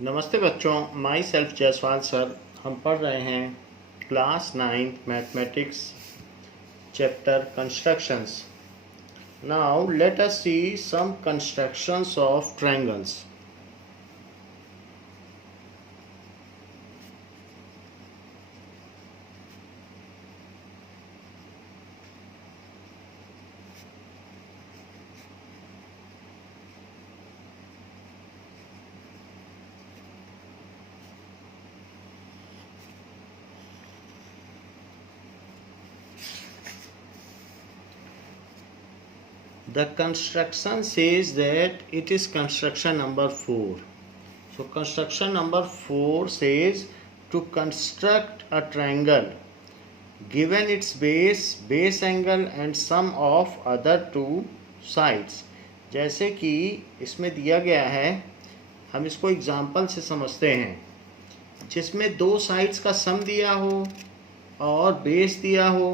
नमस्ते बच्चों, my self Jaiswal sir. हम पढ़ रहे हैं class 9 mathematics chapter constructions. Now let us see some constructions of triangles. The construction says that it is construction number 4. So construction number 4 says to construct a triangle given its base angle and sum of other two sides. जैसे कि इसमें दिया गया है, हम इसको example से समझते हैं, जिसमें दो साइड्स का सम दिया हो और बेस दिया हो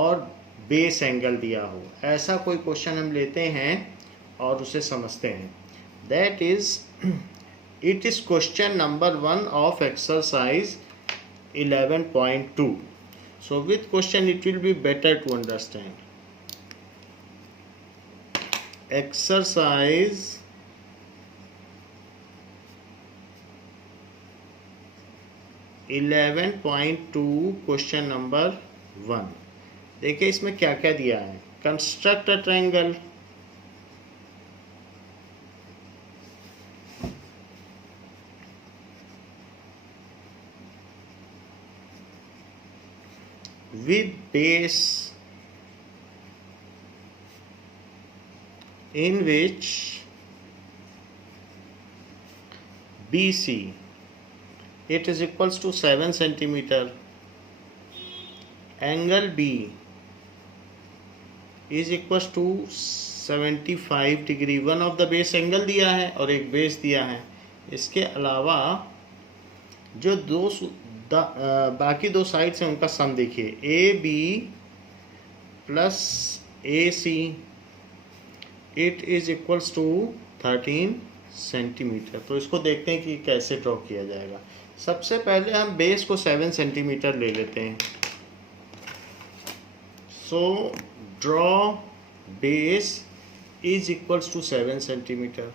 और बेस एंगल दिया हो। ऐसा कोई क्वेश्चन हम लेते हैं और उसे समझते हैं। That is it is question number 1 of exercise 11.2. So with question it will be better to understand. Exercise 11.2 question number 1। देखिए इसमें क्या क्या दिया है। Construct a triangle, with base in which BC it is equals to 7 centimeter, angle B is equals to 75 degree. One of the base angle दिया है और एक बेस दिया है। इसके अलावा जो बाकी दो साइड्स हैं उनका सम देखिए, A B plus A C it is equals to 13 centimetre. तो इसको देखते हैं कि कैसे ड्रॉ किया जाएगा। सबसे पहले हम बेस को 7 सेंटीमीटर ले लेते हैं। So draw base is equals to 7 centimetre.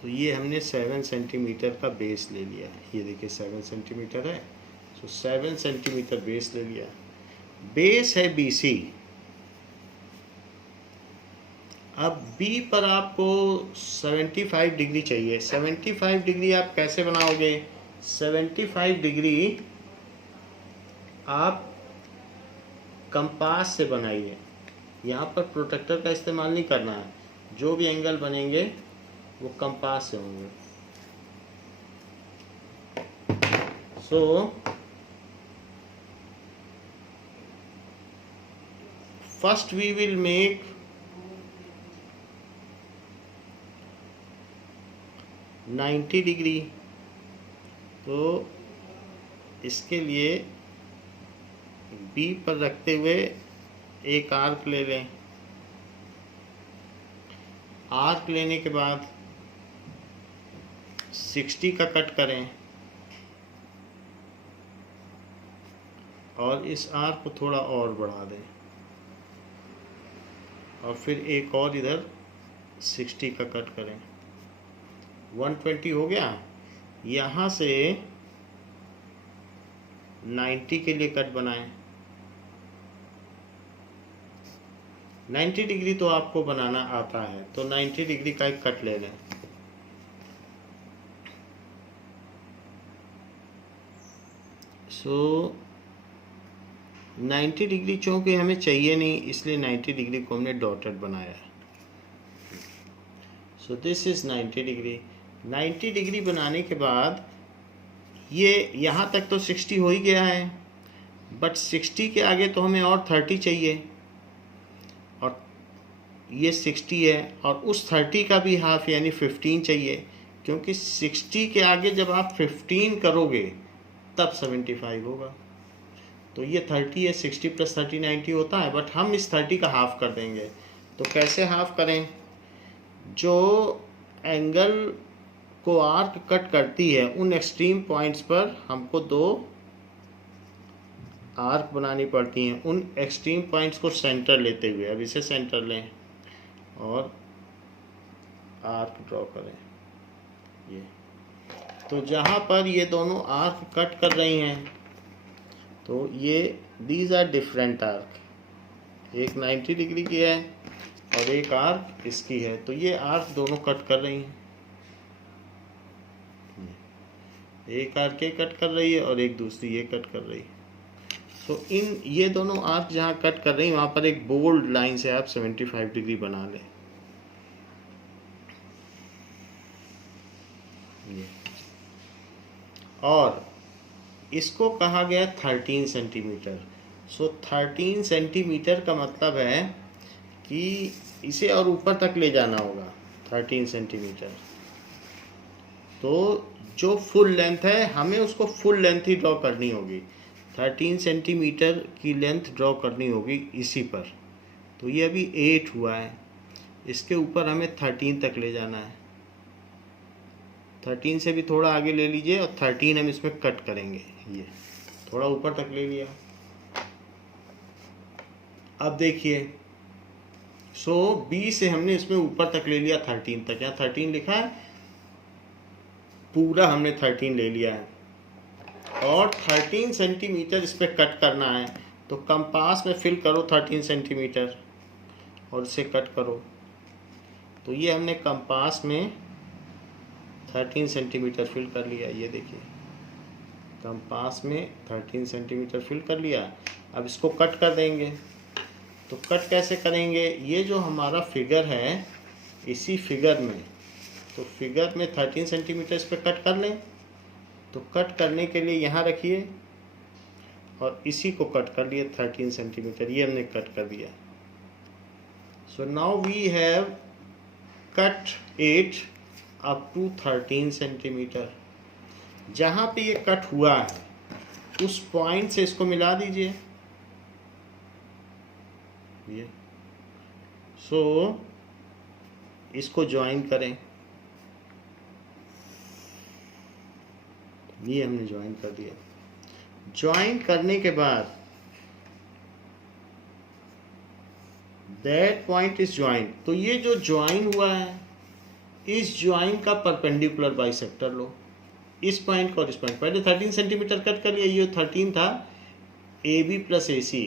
तो ये हमने 7 सेंटीमीटर का बेस ले लिया है। ये देखिए 7 सेंटीमीटर है, सो 7 सेंटीमीटर बेस ले लिया। बेस है BC। अब B पर आपको 75 डिग्री चाहिए। 75 डिग्री आप कैसे बनाओगे? 75 डिग्री आप कंपास से बनाइए। यहाँ पर प्रोट्रैक्टर का इस्तेमाल नहीं करना है। जो भी एंगल बनेंगे वो कंपास से होंगे। So first we will make ninety degree. तो इसके लिए B पर रखते हुए एक आर्क ले लें। आर्क लेने के बाद 60 का कट करें और इस आर्क को थोड़ा और बढ़ा दें और फिर एक और इधर 60 का कट करें। 120 हो गया। यहाँ से 90 के लिए कट बनाएं। 90 डिग्री तो आपको बनाना आता है, तो 90 डिग्री का एक कट ले लें। सो 90 डिग्री चूँकि हमें चाहिए नहीं, इसलिए 90 डिग्री को हमने डॉटेड बनाया है। So this is 90 degree. 90 degree बनाने के बाद ये यहाँ तक तो 60 हो ही गया है, बट 60 के आगे तो हमें और 30 चाहिए और ये 60 है और उस 30 का भी हाफ यानी 15 चाहिए, क्योंकि 60 के आगे जब आप 15 करोगे तब 75 होगा। तो ये 30 है, 60 + 30 90 होता है, बट हम इस 30 का हाफ कर देंगे। तो कैसे हाफ करें? जो एंगल को आर्क कट करती है उन एक्सट्रीम पॉइंट्स पर हमको दो आर्क बनानी पड़ती हैं। उन एक्सट्रीम पॉइंट्स को सेंटर लेते हुए, अब इसे सेंटर लें और आर्क ड्रॉ करें। ये तो जहाँ पर ये दोनों आर्क कट कर रही हैं, तो ये दीज आर डिफरेंट आर्क, एक 90 डिग्री की है और एक आर्क इसकी है। तो ये आर्क दोनों कट कर रही हैं, एक आर्क ये कट कर रही है और एक दूसरी ये कट कर रही है। तो इन ये दोनों आर्क जहाँ कट कर रही हैं वहाँ पर एक बोल्ड लाइन से आप 75 डिग्री बना लें। और इसको कहा गया 13 सेंटीमीटर। सो 13 सेंटीमीटर का मतलब है कि इसे और ऊपर तक ले जाना होगा 13 सेंटीमीटर। तो जो फुल लेंथ है हमें उसको फुल लेंथ ही ड्रॉ करनी होगी, 13 सेंटीमीटर की लेंथ ड्रॉ करनी होगी इसी पर। तो ये अभी 8 हुआ है, इसके ऊपर हमें 13 तक ले जाना है। 13 से भी थोड़ा आगे ले लीजिए और 13 हम इसमें कट करेंगे। ये थोड़ा ऊपर तक ले लिया। अब देखिए, सो B से हमने इसमें ऊपर तक ले लिया 13 तक, यहाँ 13 लिखा है, पूरा हमने 13 ले लिया है और 13 सेंटीमीटर इस पर कट करना है। तो कंपास में फिल करो 13 सेंटीमीटर और इसे कट करो। तो ये हमने कंपास में 13 सेंटीमीटर फिल कर लिया। ये देखिए, कंपास में 13 सेंटीमीटर फिल कर लिया। अब इसको कट कर देंगे। तो कट कैसे करेंगे? ये जो हमारा फिगर है, इसी फिगर में, तो फिगर में 13 सेंटीमीटर इस पर कट कर लें। तो कट करने के लिए यहाँ रखिए और इसी को कट कर लिए 13 सेंटीमीटर, ये हमने कट कर दिया। So now we have cut it up to 13 centimetre. जहाँ पे ये कट हुआ है उस पॉइंट से इसको मिला दीजिए। ये सो इसको ज्वाइन करें। ये हमने ज्वाइन कर दिया। ज्वाइन करने के बाद दैट पॉइंट इज ज्वाइन। तो ये जो ज्वाइन हुआ है, इस ज्वाइन का परपेंडिकुलर बाइसेक्टर लो, इस पॉइंट को और इस पॉइंट। पहले 13 सेंटीमीटर कट कर लिया, ये 13 था AB प्लस AC।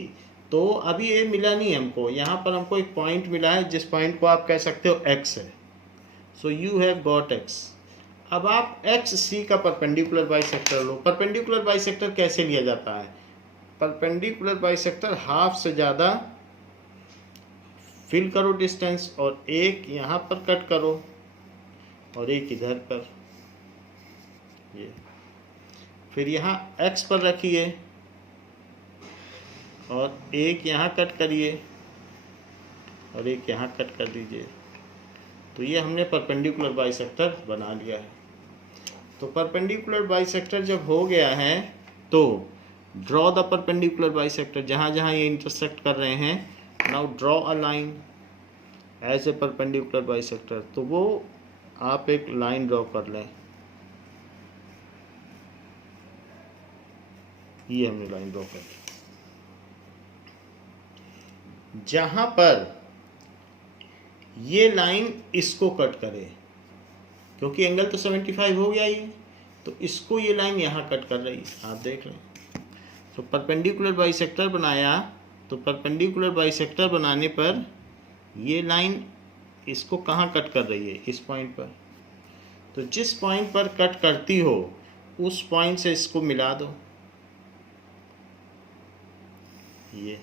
तो अभी ये मिला नहीं हमको, यहाँ पर हमको एक पॉइंट मिला है जिस पॉइंट को आप कह सकते हो X है। So you have got X। अब आप XC का परपेंडिकुलर बाइसेक्टर लो। परपेंडिकुलर बाइसेक्टर कैसे लिया जाता है? परपेंडिकुलर बाइसेक्टर हाफ से ज़्यादा फिल करो डिस्टेंस और एक यहाँ पर कट करो और एक इधर पर। ये फिर यहाँ X पर रखिए और एक यहाँ कट करिए और एक यहाँ कट कर दीजिए। तो ये हमने परपेंडिकुलर बाइसेक्टर बना लिया है। तो परपेंडिकुलर बाइसेक्टर जब हो गया है तो ड्रॉ द परपेंडिकुलर बाइसेक्टर। जहाँ जहाँ ये इंटरसेक्ट कर रहे हैं, now draw a line as a perpendicular bisector. तो वो आप एक लाइन ड्रॉ कर लें। ये हमने लाइन ड्रॉ कर ली। जहां पर ये लाइन इसको कट करे, क्योंकि एंगल तो 75 हो गया ये, तो इसको ये लाइन यहाँ कट कर रही है, आप देख रहे हैं। तो परपेंडिकुलर बाइसेक्टर बनाया, तो परपेंडिकुलर बाइसेक्टर बनाने पर ये लाइन इसको कहाँ कट कर रही है? इस पॉइंट पर। तो जिस पॉइंट पर कट करती हो उस पॉइंट से इसको मिला दो। ये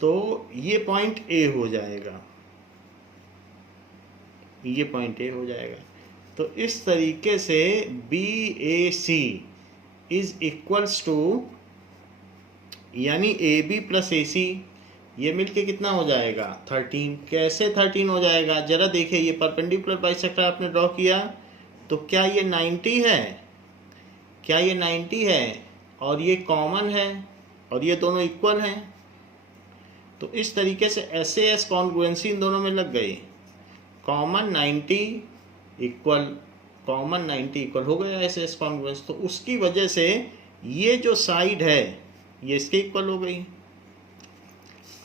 तो ये पॉइंट A हो जाएगा, ये पॉइंट A हो जाएगा। तो इस तरीके से BAC इज इक्वल्स टू, यानी AB प्लस AC, ये मिलके कितना हो जाएगा? 13। कैसे 13 हो जाएगा? जरा देखिए, ये परपेंडिकुलर बाइसेक्टर आपने ड्रॉ किया, तो क्या ये 90 है? क्या ये 90 है? और ये कॉमन है और ये दोनों इक्वल हैं। तो इस तरीके से SAS कॉन्ग्रुएंसी इन दोनों में लग गई। कॉमन 90 इक्वल हो गया SAS कॉन्ग्रुएंस। तो उसकी वजह से ये जो साइड है ये इसके इक्वल हो गई।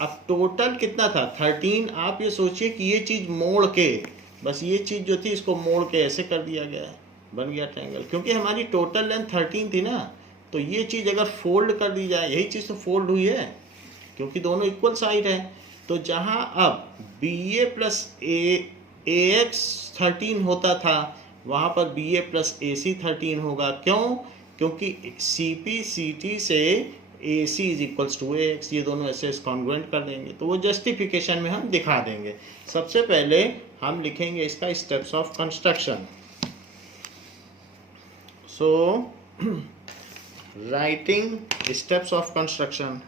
अब टोटल कितना था 13। आप ये सोचिए कि ये चीज़ मोड़ के, बस ये चीज़ जो थी इसको मोड़ के ऐसे कर दिया गया, बन गया ट्रायंगल। क्योंकि हमारी टोटल लेंथ 13 थी ना, तो ये चीज़ अगर फोल्ड कर दी जाए, यही चीज़ तो फोल्ड हुई है क्योंकि दोनों इक्वल साइड है। तो जहां अब BA प्लस AX 13 होता था, वहां पर BA प्लस AC 13 होगा। क्यों? क्योंकि CP CT से AC is equals to AX, ये दोनों ऐसे कॉन्ग्रुएंट कर देंगे। तो वो जस्टिफिकेशन में हम दिखा देंगे। सबसे पहले हम लिखेंगे इसका steps of construction. So writing steps of construction.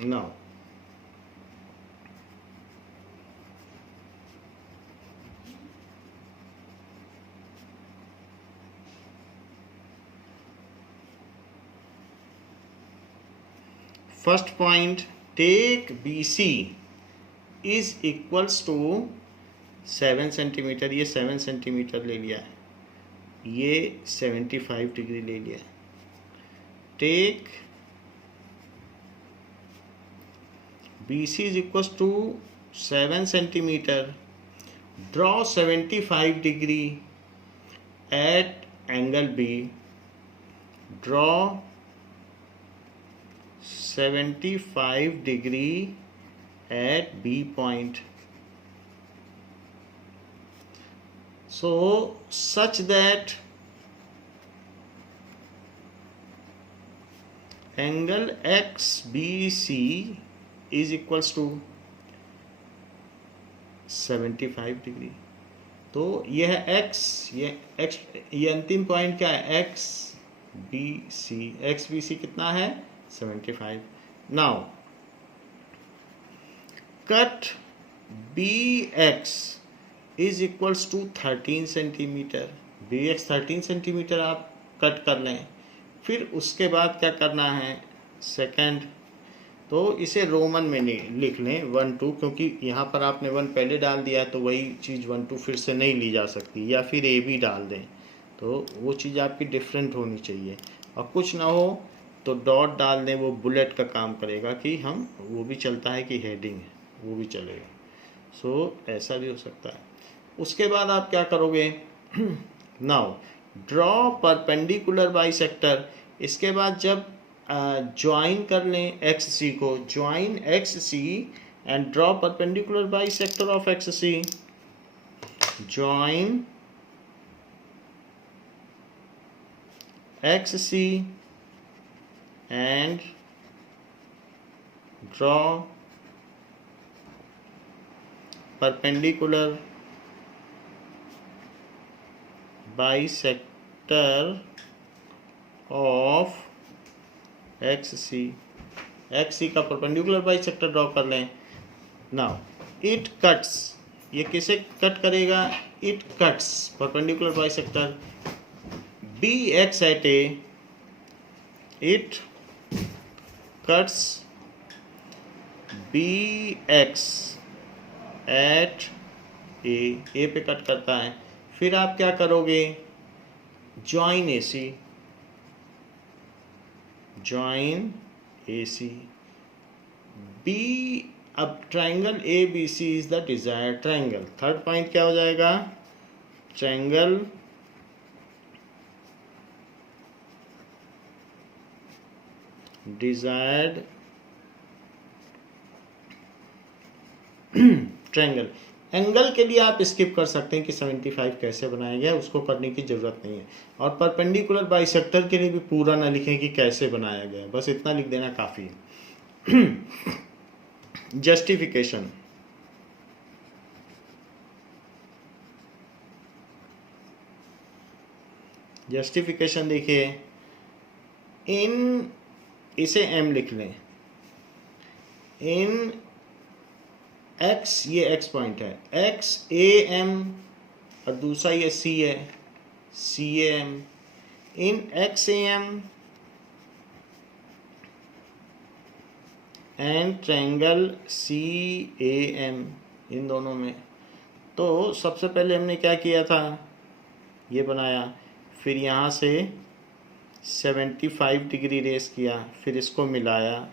Now, first point, take BC is equals to 7 centimetre. ये 7 सेंटीमीटर ले लिया, ये 75 डिग्री ले लिया। Take BC is equals to 7 centimetre. Draw 75 degree at angle B। Draw 75 degree at B point. So such that angle XBC is equals to 75 degree. तो यह x, ये अंतिम पॉइंट क्या है? XBC कितना है? 75। Now cut BX is equals to 13 centimetre. BX 13 centimetre आप cut कर लें। फिर उसके बाद क्या करना है? सेकंड, तो इसे रोमन में नहीं लिख लें 1 2, क्योंकि यहाँ पर आपने 1 पहले डाल दिया तो वही चीज़ 1 2 फिर से नहीं ली जा सकती। या फिर AB डाल दें, तो वो चीज़ आपकी डिफरेंट होनी चाहिए। और कुछ ना हो तो डॉट डाल दें, वो बुलेट का काम करेगा कि हम, वो भी चलता है कि हेडिंग है, वो भी चलेगा। सो ऐसा भी हो सकता है। उसके बाद आप क्या करोगे? Now draw perpendicular bisector. इसके बाद जब ज्वाइन कर लें XC को, join XC and draw perpendicular bisector of XC। Join XC and draw perpendicular bisector of XC। XC का परपेंडिकुलर बाइसेक्टर ड्रॉ कर लें। नाउ इट कट्स, ये किसे कट करेगा? It cuts perpendicular bisector BX at A। It cuts BX at A पे cut करता है। फिर आप क्या करोगे? Join AC B। अब triangle ABC is the desired triangle. Third point क्या हो जाएगा? Triangle desired triangle. एंगल के लिए आप स्किप कर सकते हैं कि 75 कैसे बनाया गया, उसको करने की जरूरत नहीं है। और परपेंडिकुलर बाइसेक्टर के लिए भी पूरा ना लिखें कि कैसे बनाया गया, बस इतना लिख देना काफी है। जस्टिफिकेशन। जस्टिफिकेशन देखिए, इन, इसे M लिख लें, इन X, ये X पॉइंट है, XAM और दूसरा ये C है, CAM। In XAM and triangle CAM, इन दोनों में। तो सबसे पहले हमने क्या किया था, ये बनाया, फिर यहाँ से 75 डिग्री रेस किया, फिर इसको मिलाया,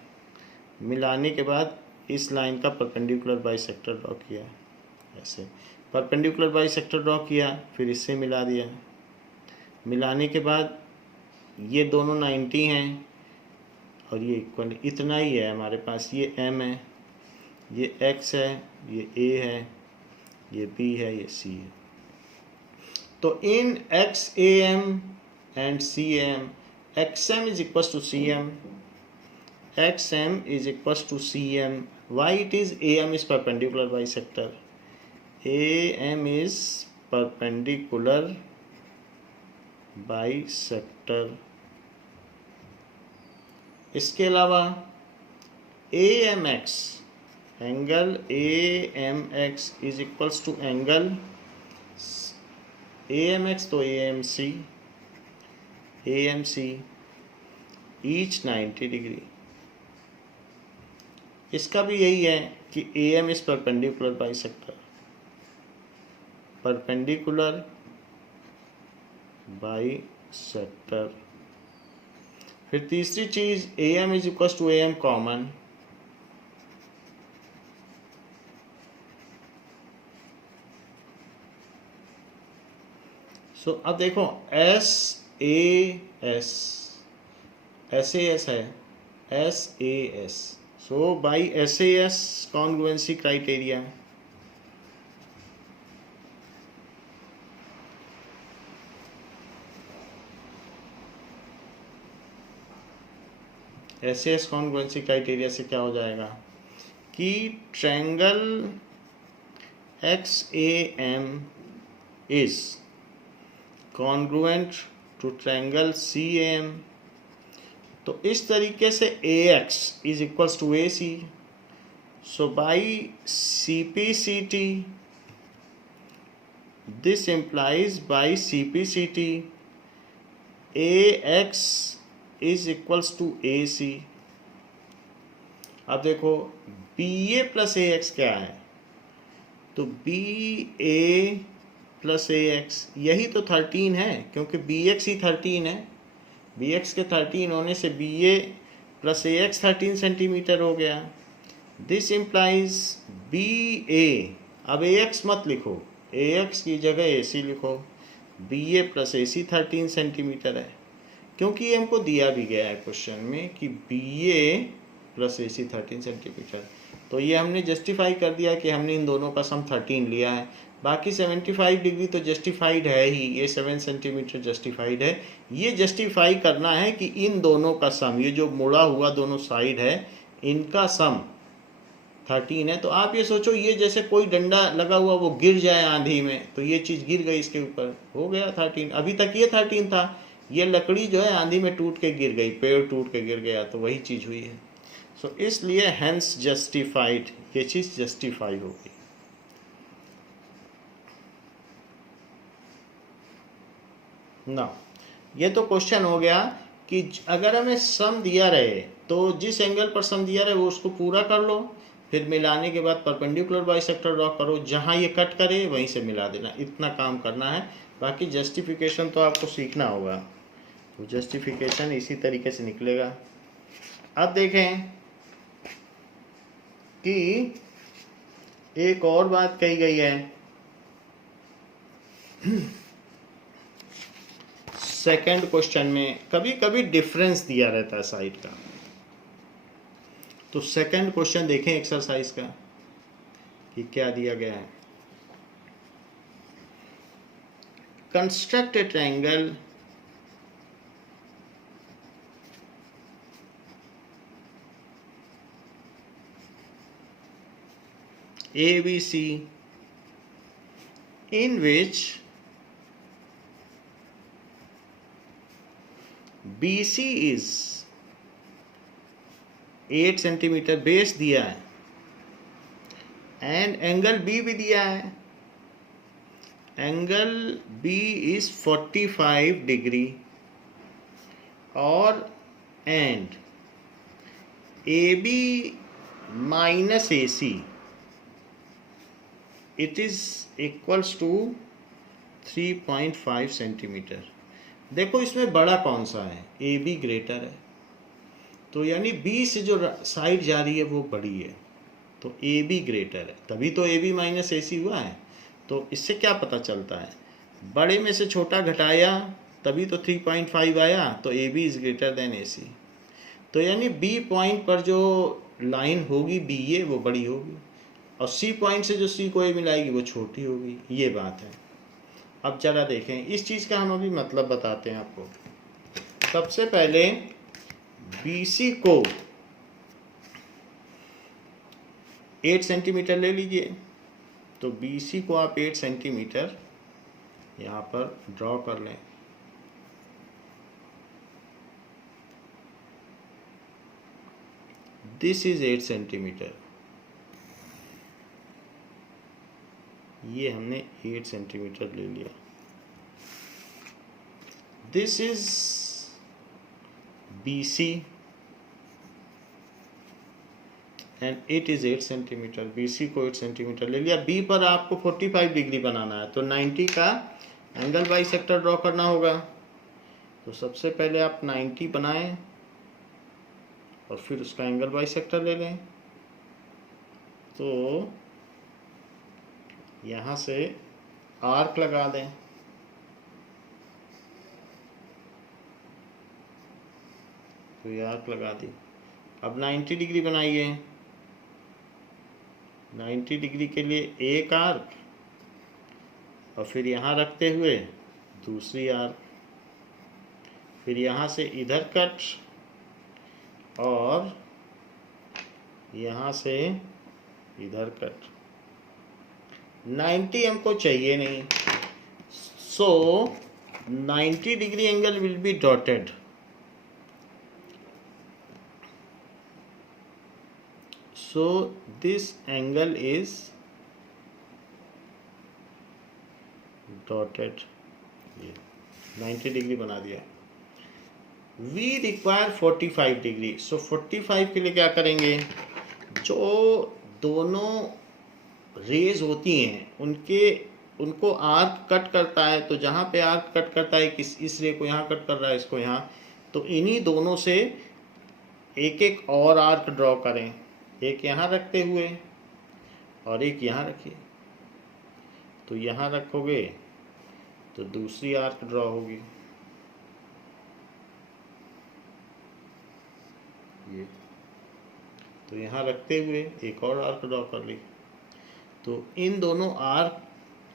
मिलाने के बाद इस लाइन का परपेंडिकुलर बाइसेक्टर ड्रॉ किया, ऐसे परपेंडिकुलर बाइसेक्टर ड्रॉ किया, फिर इससे मिला दिया, मिलाने के बाद ये दोनों 90 हैं और ये इक्वल, इतना ही है हमारे पास। ये M है, ये X है, ये A है, ये B है, ये C है। तो इन XAM and CAM, XM is equals to CM, XM is equals to CM. Why it is AM is perpendicular bisector? AM is perpendicular bisector. इसके अलावा AMX, angle AMX is equals to angle AMX, तो AMC each 90 degree. इसका भी यही है कि AM is perpendicular bisector, perpendicular bisector। फिर तीसरी चीज AM is equals to AM common, अब देखो SAS है, SAS, by SAS congruency criteria, SAS congruency criteria से क्या हो जाएगा कि triangle XAM is congruent to triangle CAM। तो इस तरीके से AX is equals to AC, so by CPCT, this implies by CPCT AX is equals to AC। अब देखो BA प्लस AX क्या है, तो BA प्लस AX यही तो 13 है, क्योंकि BX ही 13 है, BX के 13 होने से BA प्लस AX 13 सेंटीमीटर हो गया। दिस इम्प्लाइज BA, अब AX मत लिखो, AX की जगह AC लिखो, BA प्लस AC 13 सेंटीमीटर है, क्योंकि ये हमको दिया भी गया है क्वेश्चन में कि BA प्लस AC 13 सेंटीमीटर। तो ये हमने जस्टिफाई कर दिया कि हमने इन दोनों का सम 13 लिया है। बाकी 75 डिग्री तो जस्टिफाइड है ही, ये 7 सेंटीमीटर जस्टिफाइड है। ये जस्टिफाई करना है कि इन दोनों का सम, ये जो मुड़ा हुआ दोनों साइड है, इनका सम 13 है। तो आप ये सोचो, ये जैसे कोई डंडा लगा हुआ वो गिर जाए आंधी में, तो ये चीज़ गिर गई इसके ऊपर, हो गया 13। अभी तक ये 13 था, ये लकड़ी जो है आंधी में टूट के गिर गई, पेड़ टूट के गिर गया, तो वही चीज़ हुई है। सो इसलिए हेंस जस्टिफाइड, ये चीज़ जस्टिफाई हो गई। ना, ये तो क्वेश्चन हो गया कि अगर हमें सम दिया रहे तो जिस एंगल पर सम दिया रहे वो उसको पूरा कर लो, फिर मिलाने के बाद परपेंडिकुलर बाइसेक्टर ड्रॉ करो, जहाँ ये कट करे वहीं से मिला देना, इतना काम करना है। बाकी जस्टिफिकेशन तो आपको सीखना होगा, तो जस्टिफिकेशन इसी तरीके से निकलेगा। अब देखें कि एक और बात कही गई है, सेकंड क्वेश्चन में कभी कभी डिफरेंस दिया रहता है साइड का। तो सेकंड क्वेश्चन देखें एक्सरसाइज का कि क्या दिया गया है। Construct a triangle ABC in which BC is 8 centimetre base दिया है एंड एंगल B भी दिया है, एंगल B इज 45 डिग्री और and AB minus AC, it is equals to 3.5 centimetre. देखो इसमें बड़ा कौन सा है, AB ग्रेटर है, तो यानी B से जो साइड जा रही है वो बड़ी है, तो AB ग्रेटर है, तभी तो AB माइनस AC हुआ है। तो इससे क्या पता चलता है, बड़े में से छोटा घटाया तभी तो 3.5 आया, तो AB is greater than AC। तो यानी B पॉइंट पर जो लाइन होगी BA वो बड़ी होगी, और C पॉइंट से जो C को A मिलाएगी वो छोटी होगी, ये बात है। अब जरा देखें इस चीज़ का हम अभी मतलब बताते हैं आपको। सबसे पहले BC को 8 सेंटीमीटर ले लीजिए, तो BC को आप 8 सेंटीमीटर यहाँ पर ड्रॉ कर लें। दिस इज 8 सेंटीमीटर, ये हमने 8 सेंटीमीटर ले लिया। This is BC and it is 8 centimetre. BC को 8 सेंटीमीटर ले लिया। B पर आपको 45 डिग्री बनाना है, तो 90 का एंगल बाइसेक्टर ड्रॉ करना होगा। तो सबसे पहले आप 90 बनाएं और फिर उसका एंगल बाइसेक्टर ले लें। तो यहाँ से आर्क लगा दें, तो ये आर्क लगा दी। अब 90 डिग्री बनाइए। 90 डिग्री के लिए एक आर्क, और फिर यहाँ रखते हुए दूसरी आर्क, फिर यहाँ से इधर कट और यहाँ से इधर कट। 90 हमको चाहिए नहीं, सो 90 degree angle will be dotted. So this angle is dotted, ये 90 डिग्री बना दिया। We require 45 डिग्री, so 45 के लिए क्या करेंगे, जो दोनों रेज होती हैं उनको आर्क कट करता है, तो जहाँ पे आर्क कट करता है इस रे को यहाँ कट कर रहा है, इसको यहाँ, तो इन्हीं दोनों से एक एक और आर्क ड्रॉ करें। एक यहाँ रखते हुए और एक यहाँ रखिए, तो यहाँ रखोगे तो दूसरी आर्क ड्रॉ होगी, ये। तो यहाँ रखते हुए एक और आर्क ड्रॉ कर ली, तो इन दोनों आर्क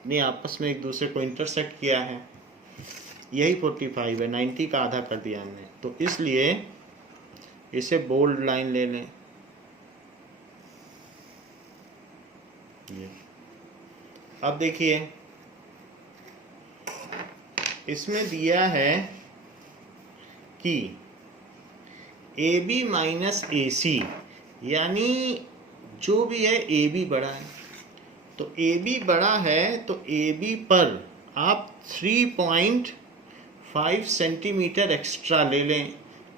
ने आपस में एक दूसरे को इंटरसेक्ट किया है, यही 45 है। 90 का आधा कर दिया हमने, तो इसलिए इसे बोल्ड लाइन ले लें। अब देखिए इसमें दिया है कि AB माइनस AC, यानी जो भी है AB बड़ा है, तो AB बड़ा है तो AB पर आप 3.5 सेंटीमीटर एक्स्ट्रा ले लें,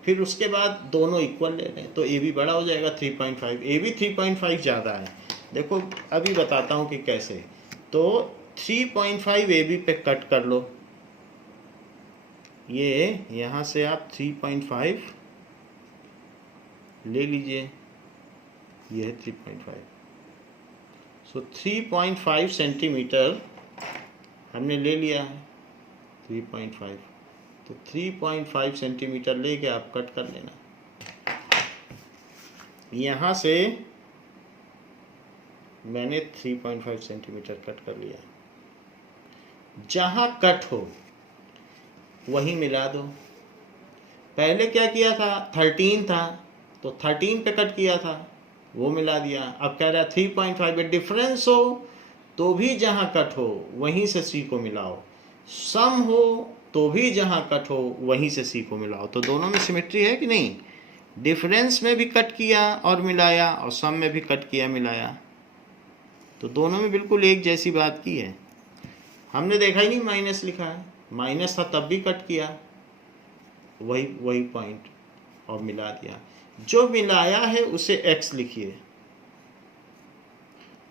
फिर उसके बाद दोनों इक्वल ले लें, तो AB बड़ा हो जाएगा 3.5। AB 3.5 ज़्यादा है, देखो अभी बताता हूँ कि कैसे। तो 3.5 AB पे कट कर लो, ये यहाँ से आप 3.5 ले लीजिए, ये है 3.5। सो 3.5 सेंटीमीटर हमने ले लिया है, 3.5, तो 3.5 सेंटीमीटर लेके आप कट कर लेना। यहाँ से मैंने 3.5 सेंटीमीटर कट कर लिया। जहाँ कट हो वहीं मिला दो। पहले क्या किया था, 13 था तो 13 पे कट किया था, वो मिला दिया। अब कह रहा है 3.5 में डिफरेंस हो तो भी जहाँ कट हो वहीं से C को मिलाओ, सम हो तो भी जहाँ कट हो वहीं से C को मिलाओ। तो दोनों में सिमेट्री है कि नहीं, डिफरेंस में भी कट किया और मिलाया, और सम में भी कट किया मिलाया, तो दोनों में बिल्कुल एक जैसी बात की है। हमने देखा ही नहीं माइनस लिखा है, माइनस था तब भी कट किया, वही वही पॉइंट और मिला दिया। जो मिलाया है उसे x लिखिए,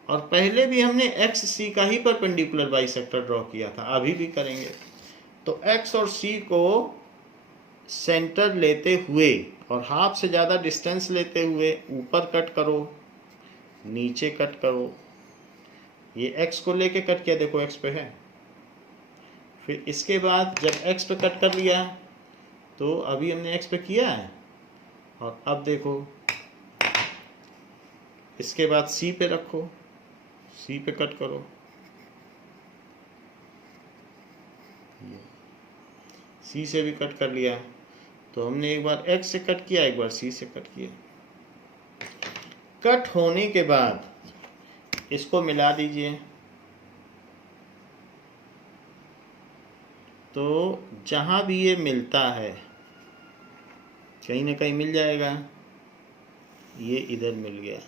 और पहले भी हमने एक्स सी का ही परपेंडिकुलर बाइसेक्टर ड्रॉ किया था, अभी भी करेंगे। तो x और c को सेंटर लेते हुए और हाफ से ज़्यादा डिस्टेंस लेते हुए ऊपर कट करो, नीचे कट करो। ये x को लेके कट किया, देखो x पे है। फिर इसके बाद जब x पे कट कर लिया तो अभी हमने x पे किया है, और अब देखो इसके बाद c पे रखो, c पे कट करो, c से भी कट कर लिया। तो हमने एक बार x से कट किया, एक बार c से कट किया। कट होने के बाद इसको मिला दीजिए, तो जहाँ भी ये मिलता है कहीं ना कहीं मिल जाएगा। ये इधर मिल गया,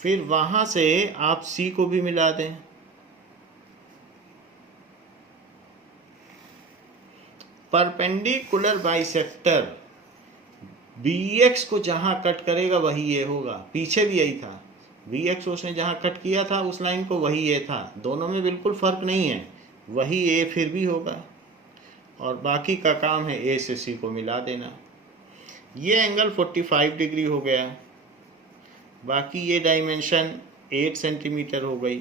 फिर वहाँ से आप C को भी मिला दें। परपेंडिकुलर बाइसेक्टर BX को जहाँ कट करेगा वही ये होगा। पीछे भी यही था, BX उसने जहाँ कट किया था उस लाइन को, वही ये था। दोनों में बिल्कुल फ़र्क नहीं है, वही A फिर भी होगा। और बाकी का काम है A से C को मिला देना। ये एंगल 45 डिग्री हो गया। बाकी ये डायमेंशन 8 सेंटीमीटर हो गई।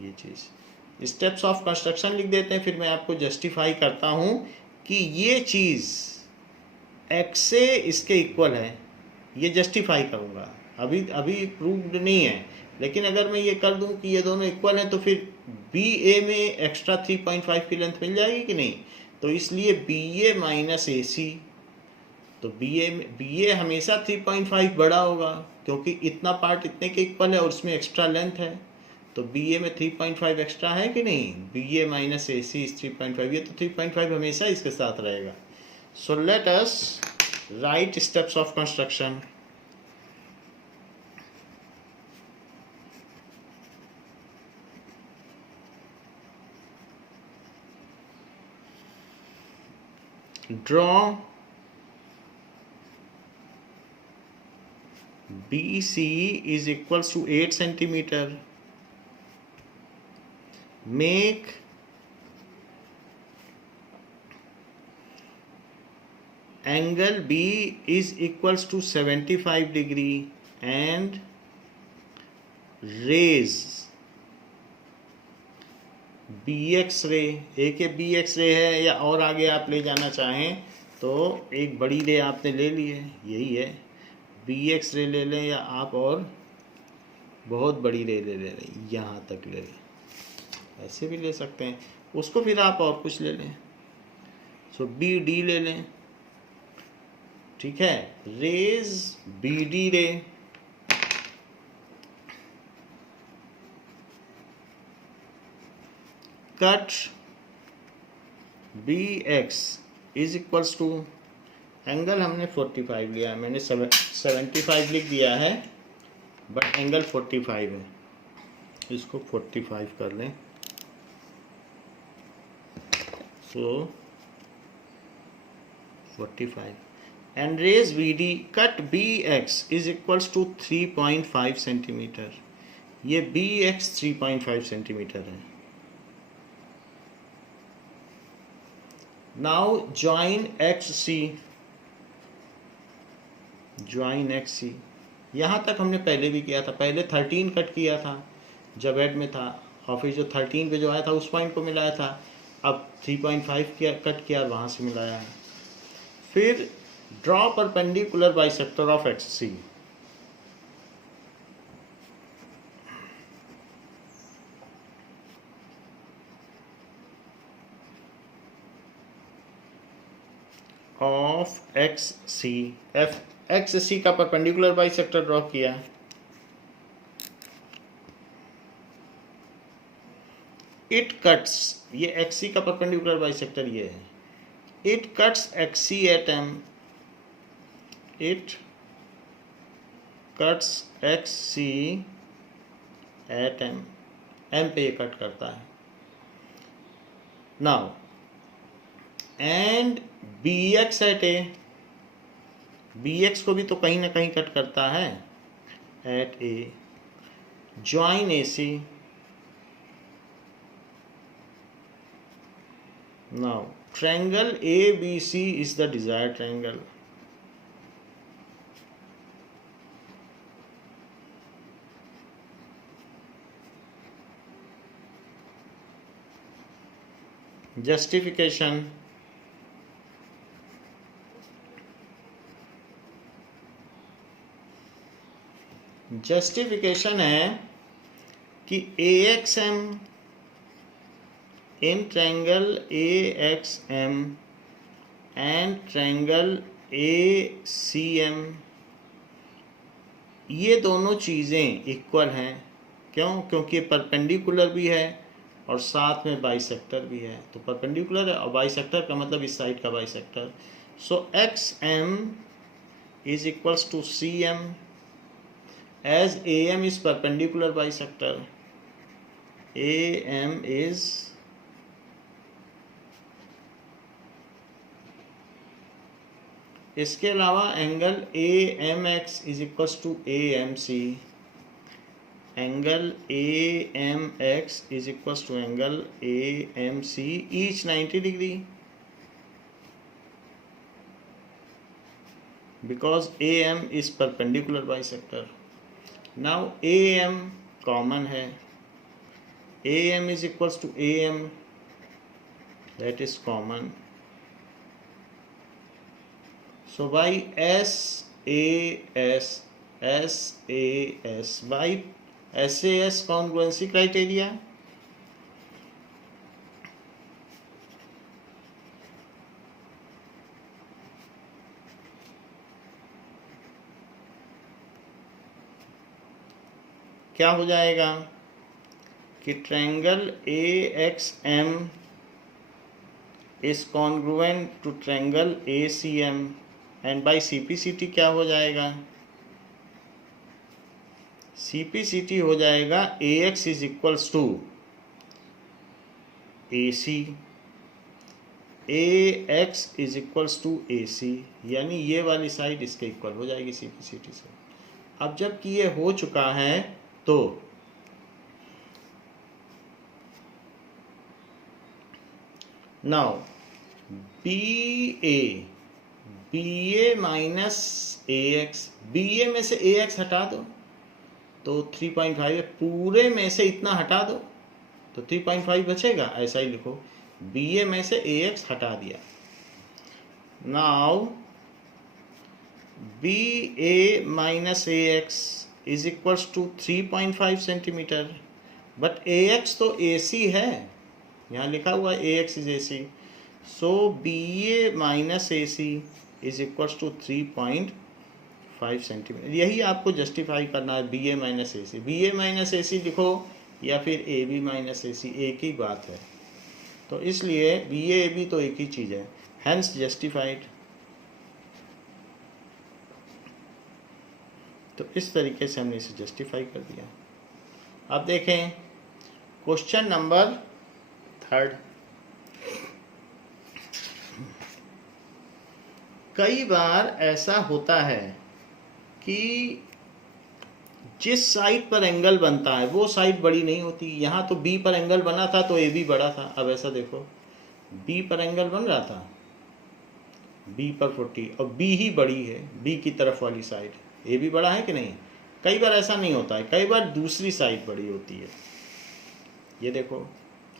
ये चीज़ स्टेप्स ऑफ कंस्ट्रक्शन लिख देते हैं, फिर मैं आपको जस्टिफाई करता हूँ कि ये चीज़ x से इसके इक्वल है। ये जस्टिफाई करूँगा, अभी प्रूव्ड नहीं है, लेकिन अगर मैं ये कर दूँ कि ये दोनों इक्वल हैं तो फिर BA में एक्स्ट्रा 3.5 की लेंथ मिल जाएगी कि नहीं। तो इसलिए BA माइनस AC, तो BA हमेशा 3.5 बड़ा होगा, क्योंकि इतना पार्ट इतने के इक्वल है और उसमें एक्स्ट्रा लेंथ है। तो BA में 3.5 एक्स्ट्रा है कि नहीं। BA माइनस AC इज 3.5, ये तो 3.5 हमेशा इसके साथ रहेगा। सो let us right steps of construction. Draw BC is equals to 8 centimeter. Make angle B is equals to 75 degree and raise BX ray। एक ये BX ray है, या और आगे आप ले जाना चाहें तो एक बड़ी रे आपने ले ली है, यही है BX रे ले लें, या आप और बहुत बड़ी रे ले लें, यहाँ तक ले लें, ऐसे भी ले सकते हैं उसको। फिर आप और कुछ ले लें, सो BD ले लें, ठीक है। Rays BD ray, cut BX is equals to, angle हमने 45 लिया है, मैंने 75 लिख दिया है, बट एंगल 45 है, इसको 45 कर लें। सो 45 and rays BD cut BX is equals to 3.5 centimetre. ये BX 3.5 सेंटीमीटर है। Now join XC, join XC। यहाँ तक हमने पहले भी किया था, पहले 13 कट किया था जब एड में था, और फिर जो 13 पे जो आया था उस पॉइंट को मिलाया था। अब 3.5 किया, कट किया, वहाँ से मिलाया है। फिर draw perpendicular bisector of XC। Of XC, XC का परपेंडिकुलर बाइसेक्टर ड्रॉ किया। इट कट्स, ये XC का परपेंडिकुलर बाइसेक्टर ये है। It cuts XC at M, it cuts XC at M, M पे ये कट करता है। Now and B X at A, B X को भी तो कहीं ना कहीं कट करता है, at A join A C. Now triangle ABC is the desired triangle. Justification. Justification है कि AXM in triangle AXM and triangle ACM ये दोनों चीज़ें इक्वल हैं. क्यों? क्योंकि परपेंडिकुलर भी है और साथ में बाइसेक्टर भी है. तो परपेंडिकुलर है और बाइसेक्टर का मतलब इस साइड का bisector. So XM is equals to CM as AM is perpendicular bisector. AM is इसके अलावा angle AMX is equals to AMC. Angle AMX is equals to angle AMC each 90 degree, because AM is perpendicular bisector. Now AM common है, AM is equals to AM, that is common. So by SAS, by SAS congruency criteria, क्या हो जाएगा कि triangle AXM is congruent to triangle ACM and by CPCT क्या हो जाएगा? CPCT हो जाएगा AX is equals to AC, AX is equals to AC, यानी ये वाली साइड इसके इक्वल हो जाएगी CPCT से. अब जबकि ये हो चुका है तो now BA minus AX, BA में से AX हटा दो तो 3.5 है. पूरे में से इतना हटा दो तो 3.5 बचेगा. ऐसा ही लिखो, BA में से AX हटा दिया. Now BA minus AX is equals to 3.5 centimetre. But AX तो AC है, यहाँ लिखा हुआ है AX is AC. So BA minus AC is equals to 3.5 centimetre. यही आपको जस्टिफाई करना है. BA minus AC, BA minus AC लिखो या फिर AB माइनस AC, एक ही बात है. तो इसलिए BA AB तो एक ही चीज़ है, हैंस जस्टिफाइड. तो इस तरीके से हमने इसे जस्टिफाई कर दिया. अब देखें क्वेश्चन नंबर 3. कई बार ऐसा होता है कि जिस साइड पर एंगल बनता है वो साइड बड़ी नहीं होती. यहाँ तो B पर एंगल बना था तो AB बड़ा था. अब ऐसा देखो, B पर एंगल बन रहा था, B पर 40 और B ही बड़ी है, B की तरफ वाली साइड. AB बड़ा है कि नहीं? कई बार ऐसा नहीं होता है, कई बार दूसरी साइड बड़ी होती है. ये देखो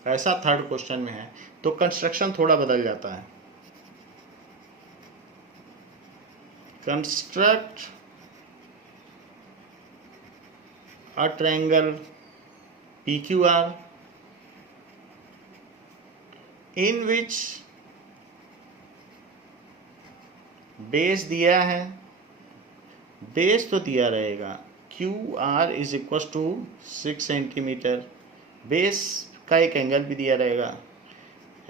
ऐसा 3rd क्वेश्चन में है. तो कंस्ट्रक्शन थोड़ा बदल जाता है. Construct a triangle PQR in which base दिया है, बेस तो दिया रहेगा QR is equal to 6 centimetre. Base का एक एंगल भी दिया रहेगा,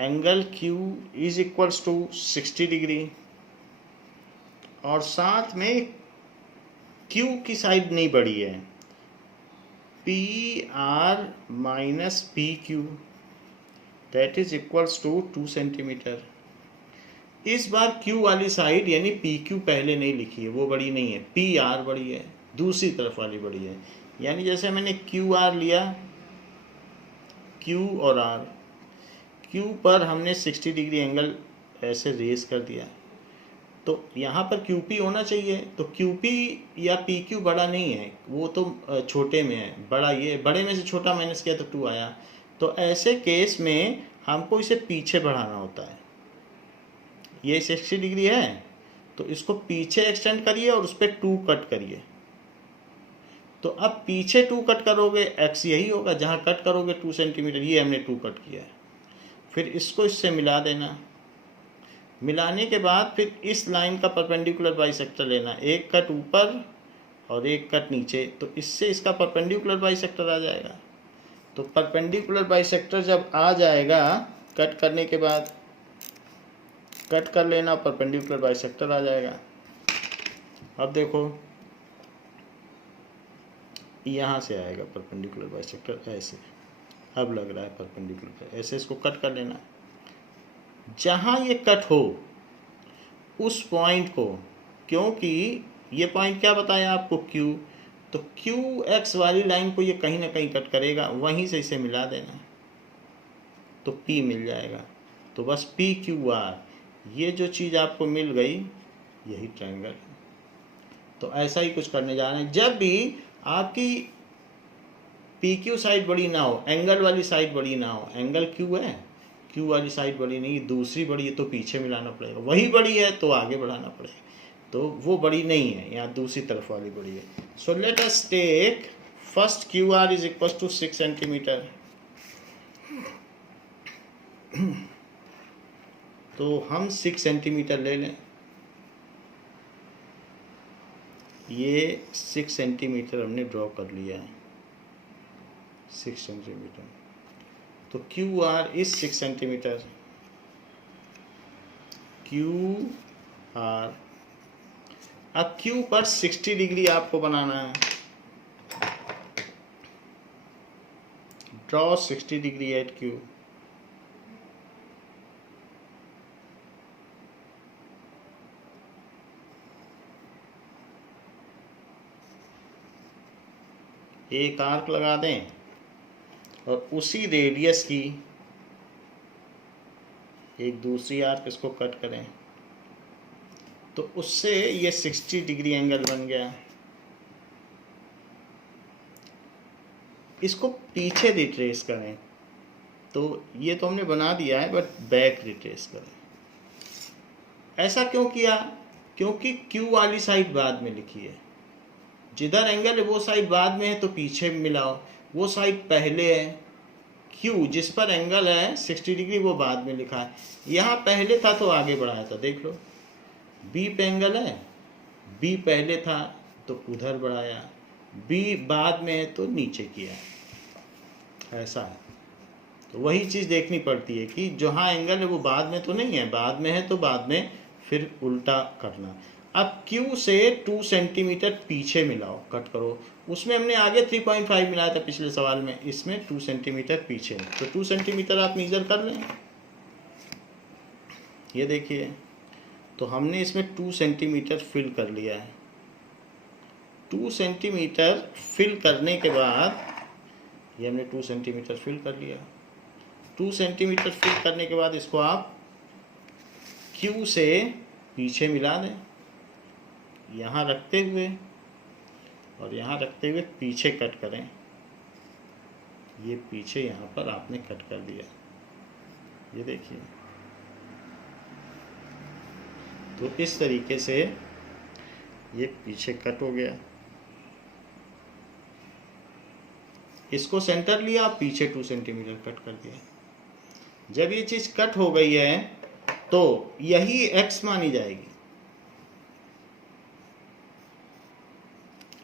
angle Q is equals to 60 degree. और साथ में Q की साइड नहीं बढ़ी है, PR minus PQ. That is equals to 2 centimetre. इस बार क्यू वाली साइड यानी पी क्यू पहले नहीं लिखी है, वो बड़ी नहीं है, पी आर बड़ी है, दूसरी तरफ वाली बड़ी है। यानी जैसे मैंने क्यू आर लिया, क्यू और आर, क्यू पर हमने 60 डिग्री एंगल ऐसे रेस कर दिया, तो यहाँ पर क्यू पी होना चाहिए। तो क्यू पी या पी क्यू बड़ा नहीं है, वो तो छोटे में है, बड़ा ये, बड़े में से छोटा माइनस किया तो 2 आया। तो ऐसे केस में हमको इसे पीछे बढ़ाना होता है। ये 60 डिग्री है तो इसको पीछे एक्सटेंड करिए और उस पर 2 कट करिए। तो अब पीछे 2 कट करोगे, एक्स यही होगा, जहाँ कट करोगे 2 सेंटीमीटर, ये हमने 2 कट किया है। फिर इसको इससे मिला देना, मिलाने के बाद फिर इस लाइन का परपेंडिकुलर बाइसेक्टर लेना, एक कट ऊपर और एक कट नीचे, तो इससे इसका परपेंडिकुलर बाइसेक्टर आ जाएगा। तो परपेंडिकुलर बाइसेक्टर जब आ जाएगा, कट करने के बाद कट कर लेना, परपेंडिकुलर बाइसेक्टर आ जाएगा। अब देखो यहाँ से आएगा परपेंडिकुलर बाइसेक्टर ऐसे, अब लग रहा है परपेंडिकुलर, ऐसे इसको कट कर लेना। जहाँ ये कट हो उस पॉइंट को, क्योंकि ये पॉइंट क्या बताया आपको, Q, तो क्यू एक्स वाली लाइन को ये कहीं ना कहीं कट करेगा, वहीं से इसे मिला देना तो P मिल जाएगा। तो बस PQR, ये जो चीज़ आपको मिल गई यही ट्रायंगल है। तो ऐसा ही कुछ करने जा रहे हैं। जब भी आपकी PQ साइड बड़ी ना हो, एंगल वाली साइड बड़ी ना हो, एंगल Q है, Q वाली साइड बड़ी नहीं, दूसरी बड़ी है तो पीछे मिलाना पड़ेगा, वही बड़ी है तो आगे बढ़ाना पड़ेगा, तो वो बड़ी नहीं है, यहाँ दूसरी तरफ वाली बड़ी है। So let us take first QR is equal to 6 centimetre. तो हम 6 सेंटीमीटर ले लें, ये 6 सेंटीमीटर हमने ड्रॉ कर लिया है, 6 सेंटीमीटर। तो QR इज 6 सेंटीमीटर, QR। अब Q पर 60 डिग्री आपको बनाना है, ड्रॉ 60 डिग्री एट Q। एक आर्क लगा दें और उसी रेडियस की एक दूसरी आर्क इसको कट करें, तो उससे ये 60 डिग्री एंगल बन गया। इसको पीछे रिट्रेस करें, तो ये तो हमने बना दिया है, बट बैक रिट्रेस करें। ऐसा क्यों किया, क्योंकि Q वाली साइड बाद में लिखी है, जिधर एंगल है वो साइड बाद में है तो पीछे मिलाओ, वो साइड पहले है। Q जिस पर एंगल है 60 डिग्री वो बाद में लिखा है, यहाँ पहले था तो आगे बढ़ाया था। देख लो B पे एंगल है, B पहले था तो उधर बढ़ाया, B बाद में है तो नीचे किया, ऐसा है। तो वही चीज़ देखनी पड़ती है कि जहाँ एंगल है वो बाद में तो नहीं है, बाद में है तो बाद में फिर उल्टा करना। अब Q से 2 सेंटीमीटर पीछे मिलाओ, कट करो। उसमें हमने आगे 3.5 मिलाया था पिछले सवाल में, इसमें 2 सेंटीमीटर पीछे, तो 2 सेंटीमीटर आप मेजर कर लें। ये देखिए, तो हमने इसमें 2 सेंटीमीटर फिल कर लिया है। 2 सेंटीमीटर फिल करने के बाद, ये हमने 2 सेंटीमीटर फिल कर लिया। 2 सेंटीमीटर फिल करने के बाद इसको आप Q से पीछे मिला दें, यहाँ रखते हुए और यहाँ रखते हुए पीछे कट करें। ये पीछे यहाँ पर आपने कट कर दिया, ये देखिए। तो इस तरीके से ये पीछे कट हो गया। इसको सेंटर लिया, पीछे 2 सेंटीमीटर कट कर दिया। जब ये चीज़ कट हो गई है तो यही x मानी जाएगी,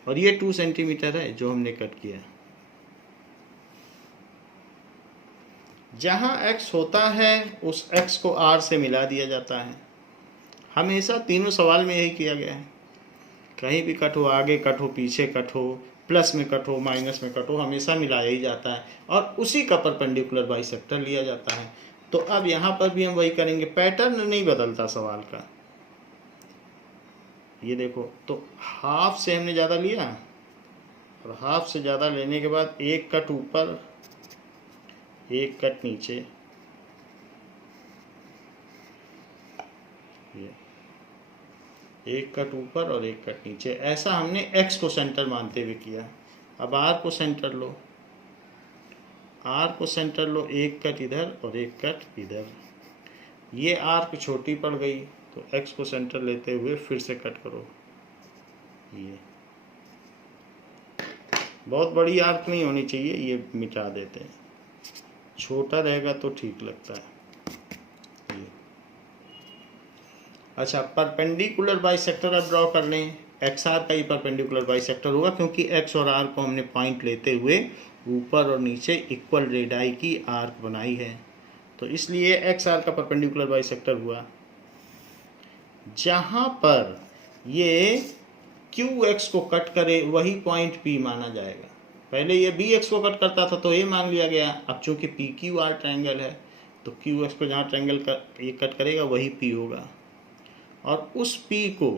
और ये 2 सेंटीमीटर है जो हमने कट किया। जहाँ x होता है उस x को r से मिला दिया जाता है। हमेशा तीनों सवाल में यही किया गया है, कहीं भी कट हो, आगे कट हो, पीछे कट हो, प्लस में कट हो माइनस में कट हो, हमेशा मिलाया ही जाता है और उसी का परपेंडिकुलर बाइसेक्टर लिया जाता है। तो अब यहाँ पर भी हम वही करेंगे, पैटर्न नहीं बदलता सवाल का। ये देखो, तो हाफ से हमने ज़्यादा लिया और हाफ से ज़्यादा लेने के बाद एक कट ऊपर एक कट नीचे, ये एक कट ऊपर और एक कट नीचे, ऐसा हमने एक्स को सेंटर मानते हुए किया। अब आर को सेंटर लो, आर को सेंटर लो, एक कट इधर और एक कट इधर। ये आर्क छोटी पड़ गई तो एक्स को सेंटर लेते हुए फिर से कट करो। ये बहुत बड़ी आर्क नहीं होनी चाहिए, ये मिटा देते हैं, छोटा रहेगा तो ठीक लगता है। ये अच्छा, परपेंडिकुलर बाइसेक्टर अब ड्रॉ कर लें। एक्स आर का ही परपेंडिकुलर बाइसेक्टर होगा क्योंकि एक्स और आर को हमने पॉइंट लेते हुए ऊपर और नीचे इक्वल रेडाई की आर्क बनाई है, तो इसलिए एक्स आर का परपेंडिकुलर बाइसेक्टर हुआ। जहाँ पर ये क्यू एक्स को कट करे वही पॉइंट पी माना जाएगा। पहले ये बी एक्स को कट करता था तो ए मान लिया गया, अब चूंकि पी क्यू आर ट्रायंगल है तो क्यू एक्स को जहाँ ट्रायंगल ये कट करेगा वही पी होगा, और उस पी को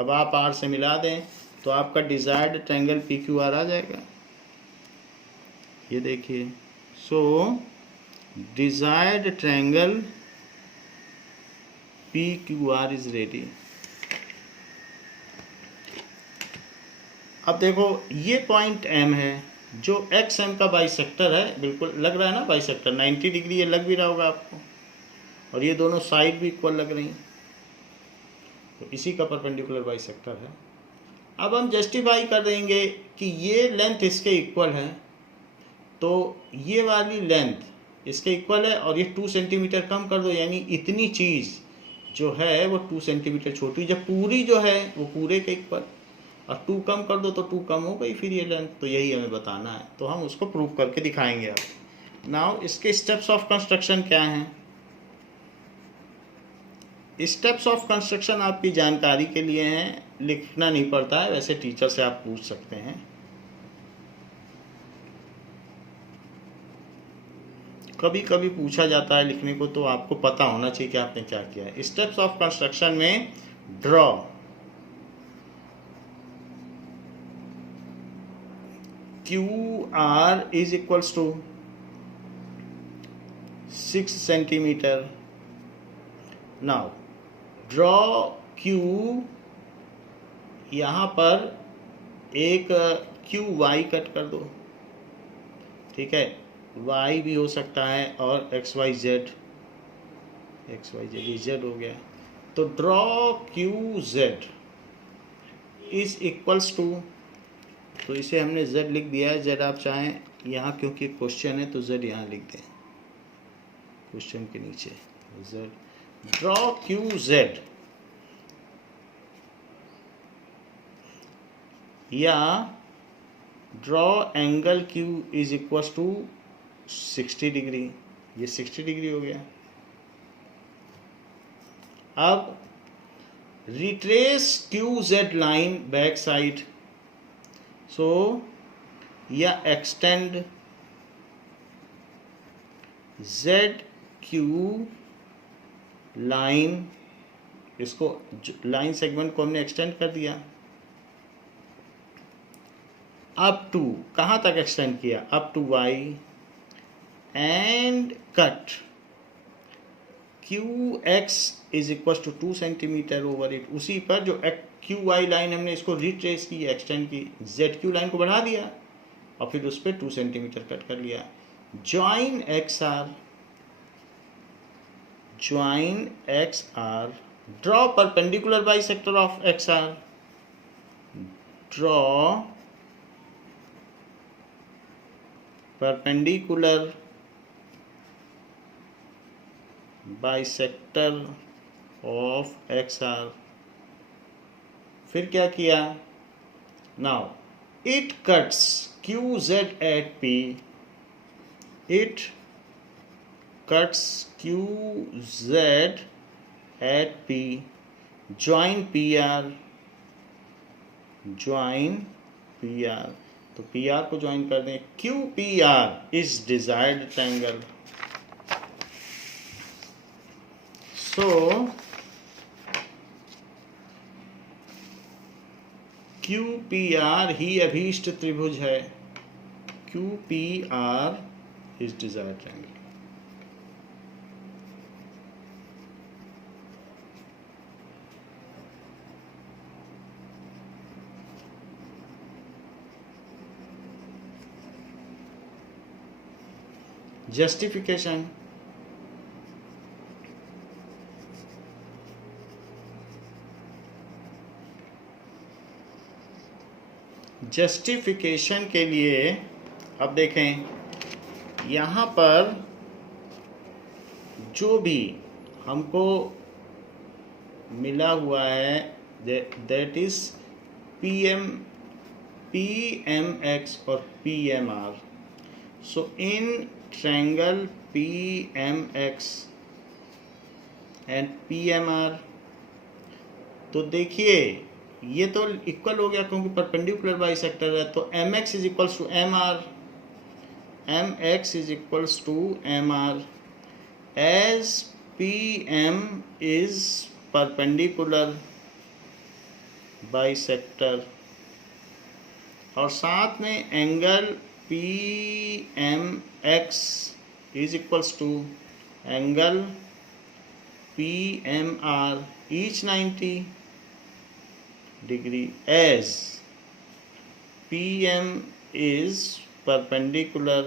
अब आप आर से मिला दें तो आपका desired triangle P Q R आ जाएगा। ये देखिए, so desired triangle P Q R is ready. अब देखो, ये पॉइंट एम है जो एक्स एम का बाइसेक्टर है, बिल्कुल लग रहा है ना बाइसेक्टर, 90 डिग्री ये लग भी रहा होगा आपको, और ये दोनों साइड भी इक्वल लग रही हैं, तो इसी का परपेंडिकुलर बाइसेक्टर है। अब हम जस्टिफाई कर देंगे कि ये लेंथ इसके इक्वल है, तो ये वाली लेंथ इसके इक्वल है और ये 2 सेंटीमीटर कम कर दो, यानी इतनी चीज़ जो है वो 2 सेंटीमीटर छोटी, जब पूरी जो है वो पूरे के इक्वल, और 2 कम कर दो तो 2 कम हो गई फिर ये लेंथ, तो यही हमें बताना है, तो हम उसको प्रूव करके दिखाएंगे। अब नाउ इसके स्टेप्स ऑफ कंस्ट्रक्शन क्या हैं? स्टेप्स ऑफ कंस्ट्रक्शन आपकी जानकारी के लिए हैं, लिखना नहीं पड़ता है, वैसे टीचर से आप पूछ सकते हैं। कभी कभी पूछा जाता है लिखने को, तो आपको पता होना चाहिए कि आपने क्या किया है। स्टेप्स ऑफ कंस्ट्रक्शन में draw QR is equals to 6 centimetre. Now draw Q, यहाँ पर एक QY कट कर दो, ठीक है, Y भी हो सकता है और XYZ Z हो गया, तो draw QZ is equals to, तो इसे हमने z लिख दिया है। z आप चाहें यहाँ, क्योंकि क्वेश्चन है तो z यहाँ लिख दें, क्वेश्चन के नीचे z। ड्रॉ QZ या draw angle Q is equal to 60 degree, ये 60 डिग्री हो गया। अब retrace QZ line back side, so या एक्सटेंड ZQ लाइन, इसको लाइन सेगमेंट को हमने एक्सटेंड कर दिया, अप टू, कहाँ तक एक्सटेंड किया, up to Y, and cut QX is equal to 2 centimetre over it. उसी पर जो QY लाइन हमने इसको रिट्रेस की, एक्सटेंड की, ZQ लाइन को बढ़ा दिया और फिर उस पर 2 सेंटीमीटर कट कर लिया। Join XR, draw perpendicular bisector of XR, draw perpendicular bisector of XR। फिर क्या किया, now it cuts QZ at P, it cuts QZ at P, join PR, join P R, तो पी आर को join कर दें। Q P R is desired triangle. So Q P R ही अभीष्ट त्रिभुज है। Q P R is desired triangle. Justification. Justification के लिए अब देखें, यहाँ पर जो भी हमको मिला हुआ है that is P M X और P M R. So in triangle P M X and P M R, तो देखिए ये तो इक्वल हो गया क्योंकि परपेंडिकुलर बाइसेक्टर है। तो M X is equals to M R, M X is equals to M R as P M is perpendicular bisector, और साथ में angle P M X is equals to angle P M R each 90 degree as PM is perpendicular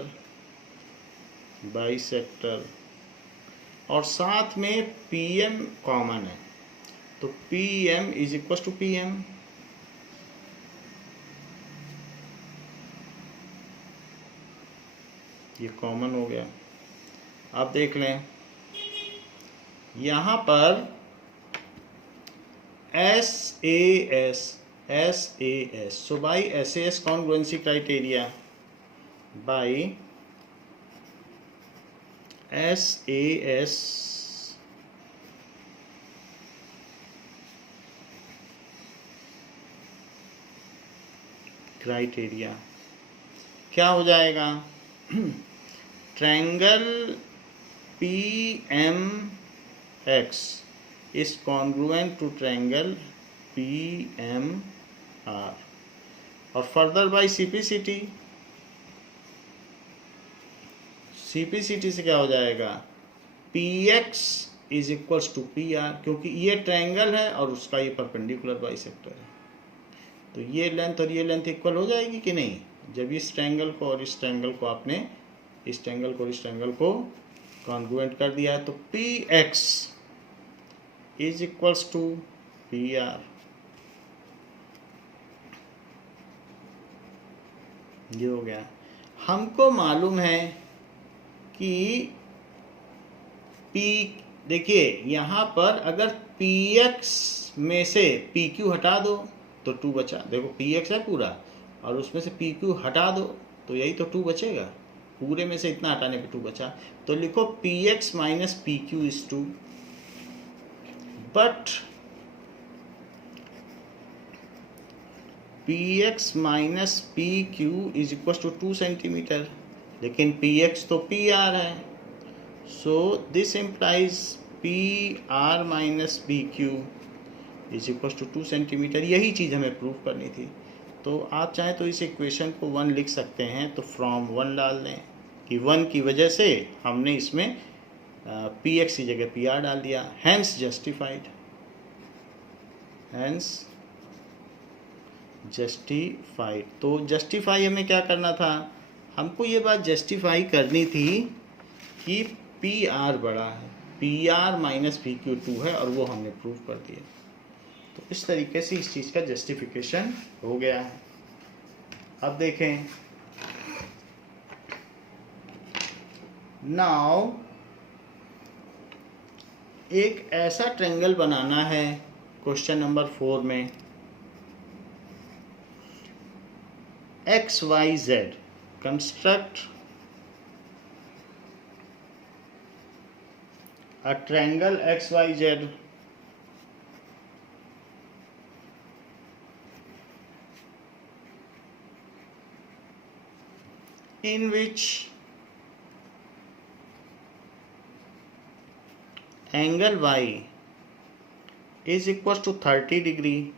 bisector, और साथ में PM common है। तो PM is equal to PM, ये common हो गया। अब देख लें यहाँ पर SAS, so by SAS congruency criteria, by SAS criteria क्या हो जाएगा? Triangle PMX is congruent to triangle PMR, और फर्दर बाय CPCT से क्या हो जाएगा? PX is equals to PR, क्योंकि ये ट्रायंगल है और उसका ये परपेंडिकुलर बाइसेक्टर है। तो ये लेंथ और ये लेंथ इक्वल हो जाएगी कि नहीं? जब इस ट्रायंगल को और इस ट्रायंगल को आपने इस ट्रायंगल को इस ट्रायंगल को कॉन्ग्रुएंट कर दिया है, तो PX is equals to PR। ये हो गया। हमको मालूम है कि P, देखिए यहाँ पर अगर PX में से PQ हटा दो तो 2 बचा। देखो PX है पूरा और उसमें से PQ हटा दो तो यही तो 2 बचेगा। पूरे में से इतना हटाने पे 2 बचा, तो लिखो PX minus PQ is 2। But PX minus PQ is equal to 2 centimetre, लेकिन PX तो PR है। So this implies PR minus PQ is equal to 2 centimetre. यही चीज़ हमें प्रूव करनी थी। तो आप चाहें तो इस इक्वेशन को 1 लिख सकते हैं, तो फ्रॉम 1 डाल दें कि 1 की वजह से हमने इसमें PX की जगह PR डाल दिया, हैंस जस्टिफाइड, हैंस जस्टिफाइड। तो जस्टिफाई हमें क्या करना था? हमको ये बात जस्टिफाई करनी थी कि PR बड़ा है, PR माइनस PQ 2 है, और वो हमने प्रूव कर दिया। तो इस तरीके से इस चीज़ का जस्टिफिकेशन हो गया है। अब देखें, नाउ एक ऐसा ट्रायंगल बनाना है क्वेश्चन नंबर 4 में, XYZ, construct a triangle XYZ in which angle y is equals to 30 degree,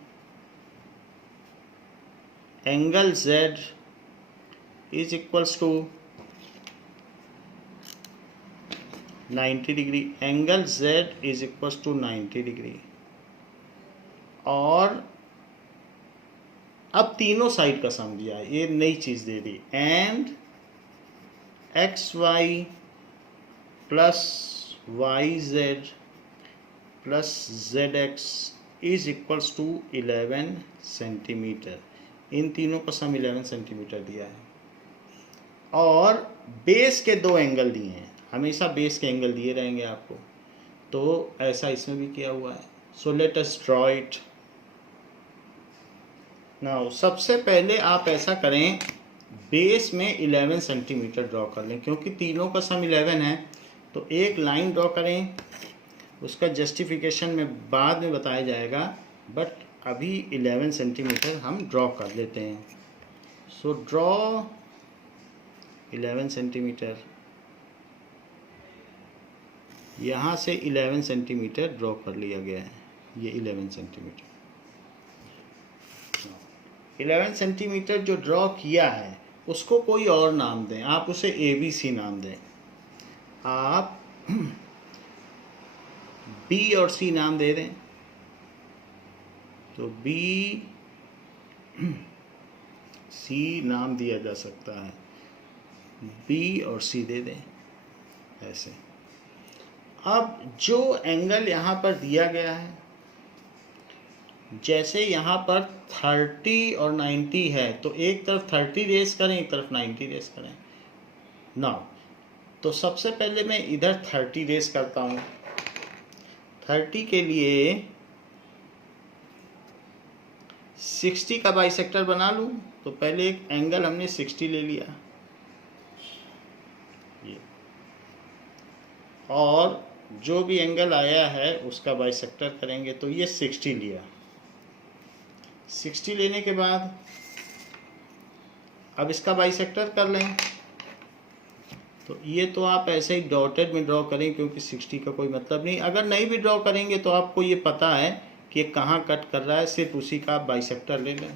angle z is equals to 90 degree, angle z is equals to 90 degree। और अब तीनों साइड का सम दिया, ये नई चीज दे दी, and X Y plus Y Z plus Z X is equals to 11 centimetre. इन तीनों का सम 11 सेंटीमीटर दिया है। और बेस के दो एंगल दिए हैं, हमेशा बेस के एंगल दिए रहेंगे आपको, तो ऐसा इसमें भी किया हुआ है। So let us draw it now. सबसे पहले आप ऐसा करें, बेस में 11 सेंटीमीटर ड्रॉ कर लें, क्योंकि तीनों का सम 11 है। तो एक लाइन ड्रॉ करें, उसका जस्टिफिकेशन में बाद में बताया जाएगा, बट अभी 11 सेंटीमीटर हम ड्रॉ कर लेते हैं। सो ड्रॉ 11 सेंटीमीटर, यहाँ से 11 सेंटीमीटर ड्रॉ कर लिया गया है, ये 11 सेंटीमीटर। 11 सेंटीमीटर जो ड्रॉ किया है उसको कोई और नाम दें, आप उसे ABC नाम दें, आप B और C नाम दे दें। तो B C नाम दिया जा सकता है, B और C दे दें ऐसे। अब जो एंगल यहाँ पर दिया गया है, जैसे यहाँ पर 30 और 90 है, तो एक तरफ 30 रेस करें, एक तरफ 90 रेस करें ना। तो सबसे पहले मैं इधर 30 रेस करता हूँ। 30 के लिए 60 का बाइसेक्टर बना लूँ। तो पहले एक एंगल हमने 60 ले लिया, ये, और जो भी एंगल आया है उसका बाइसेक्टर करेंगे, तो ये 60 लिया। 60 लेने के बाद अब इसका बाइसेक्टर कर लें। तो ये तो आप ऐसे ही डॉटेड में ड्रॉ करें, क्योंकि 60 का कोई मतलब नहीं। अगर नहीं भी ड्रॉ करेंगे तो आपको ये पता है कि कहाँ कट कर रहा है, सिर्फ उसी का आप बाइसेक्टर ले लें।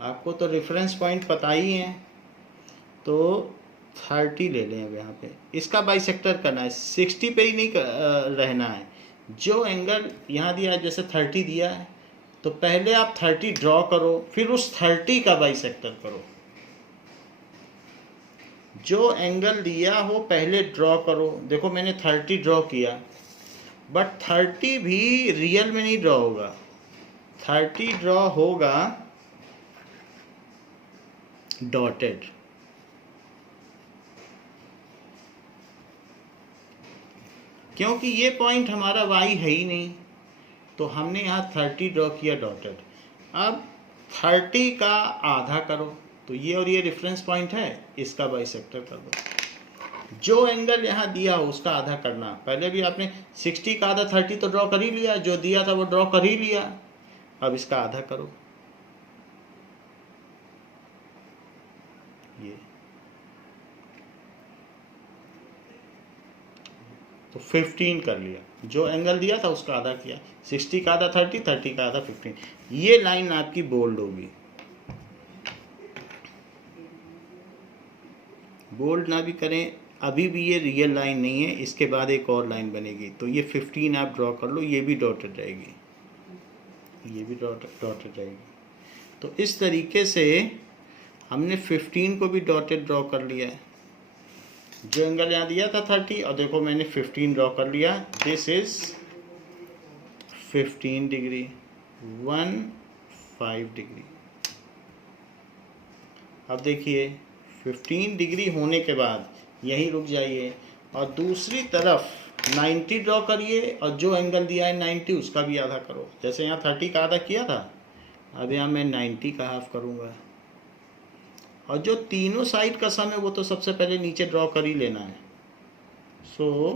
आपको तो रेफरेंस पॉइंट पता ही है, तो 30 ले लें। अब यहाँ पे इसका बाइसेक्टर करना है, 60 पे ही नहीं रहना है। जो एंगल यहाँ दिया है, जैसे 30 दिया है, तो पहले आप 30 ड्रॉ करो, फिर उस 30 का बाइसेक्टर करो। जो एंगल दिया हो पहले ड्रॉ करो। देखो मैंने 30 ड्रॉ किया, बट 30 भी रियल में नहीं ड्रॉ होगा। 30 ड्रॉ होगा डॉटेड। क्योंकि ये पॉइंट हमारा y है ही नहीं, तो हमने यहाँ 30 ड्रॉ किया डॉटेड। अब 30 का आधा करो, तो ये और ये रेफरेंस पॉइंट है, इसका बाइसेक्टर कर दो। जो एंगल यहाँ दिया हो उसका आधा करना। पहले भी आपने 60 का आधा 30 तो ड्रॉ कर ही लिया, जो दिया था वो ड्रॉ कर ही लिया। अब इसका आधा करो, ये तो 15 कर लिया। जो एंगल दिया था उसका आधा किया, 60 का आधा 30, 30 का आधा 15। ये लाइन आपकी बोल्ड होगी। बोल्ड ना भी करें, अभी भी ये रियल लाइन नहीं है, इसके बाद एक और लाइन बनेगी। तो ये 15 आप ड्रॉ कर लो, ये भी डॉटेड रहेगी, ये भी डॉटेड रहेगी। तो इस तरीके से हमने 15 को भी डॉटेड ड्रॉ कर लिया है। जो एंगल यहाँ दिया था 30, और देखो मैंने 15 ड्रॉ कर लिया। This is 15 degree, 15 degree. अब देखिए 15 डिग्री होने के बाद यहीं रुक जाइए, और दूसरी तरफ 90 ड्रॉ करिए, और जो एंगल दिया है 90 उसका भी आधा करो। जैसे यहाँ 30 का आधा किया था, अब यहाँ मैं 90 का हाफ करूँगा। और जो तीनों साइड का सम है वो तो सबसे पहले नीचे ड्रॉ कर ही लेना है। सो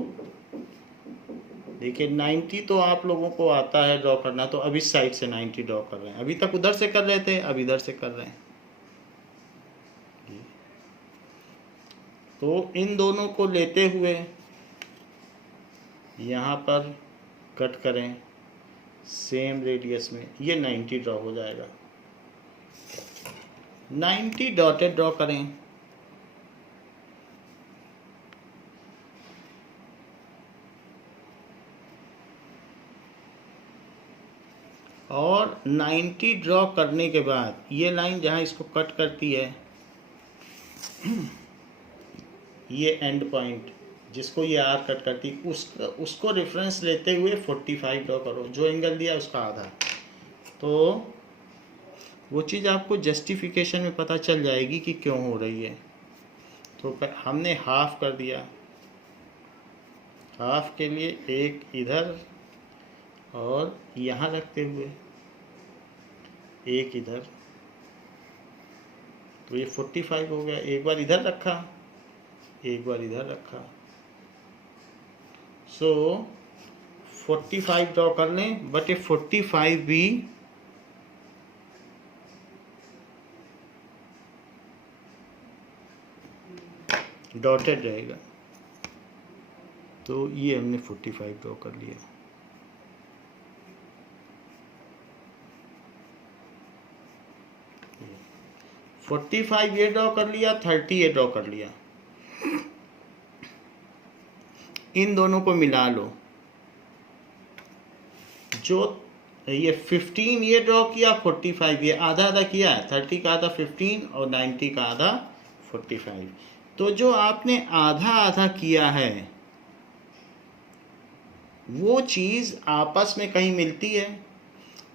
देखिए 90 तो आप लोगों को आता है ड्रॉ करना, तो अब इस साइड से 90 ड्रॉ कर रहे हैं। अभी तक उधर से कर रहे थे, अब इधर से कर रहे हैं। तो इन दोनों को लेते हुए यहाँ पर कट करें सेम रेडियस में, ये 90 ड्रॉ हो जाएगा। 90 डॉटेड ड्रॉ करें। और 90 ड्रॉ करने के बाद ये लाइन जहाँ इसको कट करती है, ये एंड पॉइंट जिसको ये आर कट करती, उसको रेफरेंस लेते हुए 45 ड्रॉ करो, जो एंगल दिया उसका आधा। तो वो चीज़ आपको जस्टिफिकेशन में पता चल जाएगी कि क्यों हो रही है। तो हमने हाफ कर दिया, हाफ के लिए एक इधर और यहाँ रखते हुए एक इधर, तो ये 45 हो गया। एक बार इधर रखा, एक बार इधर रखा, सो 45 ड्रॉ कर लें, बट ये 45 भी डॉटेड रहेगा। तो ये हमने 45 ड्रॉ कर लिया। ये 45 ये ड्रॉ कर लिया, 30 ये ड्रॉ कर लिया। इन दोनों को मिला लो, जो ये 15 ये ड्रॉ किया, 45 ये आधा आधा किया है, 30 का आधा 15 और 90 का आधा 45। तो जो आपने आधा आधा किया है वो चीज़ आपस में कहीं मिलती है।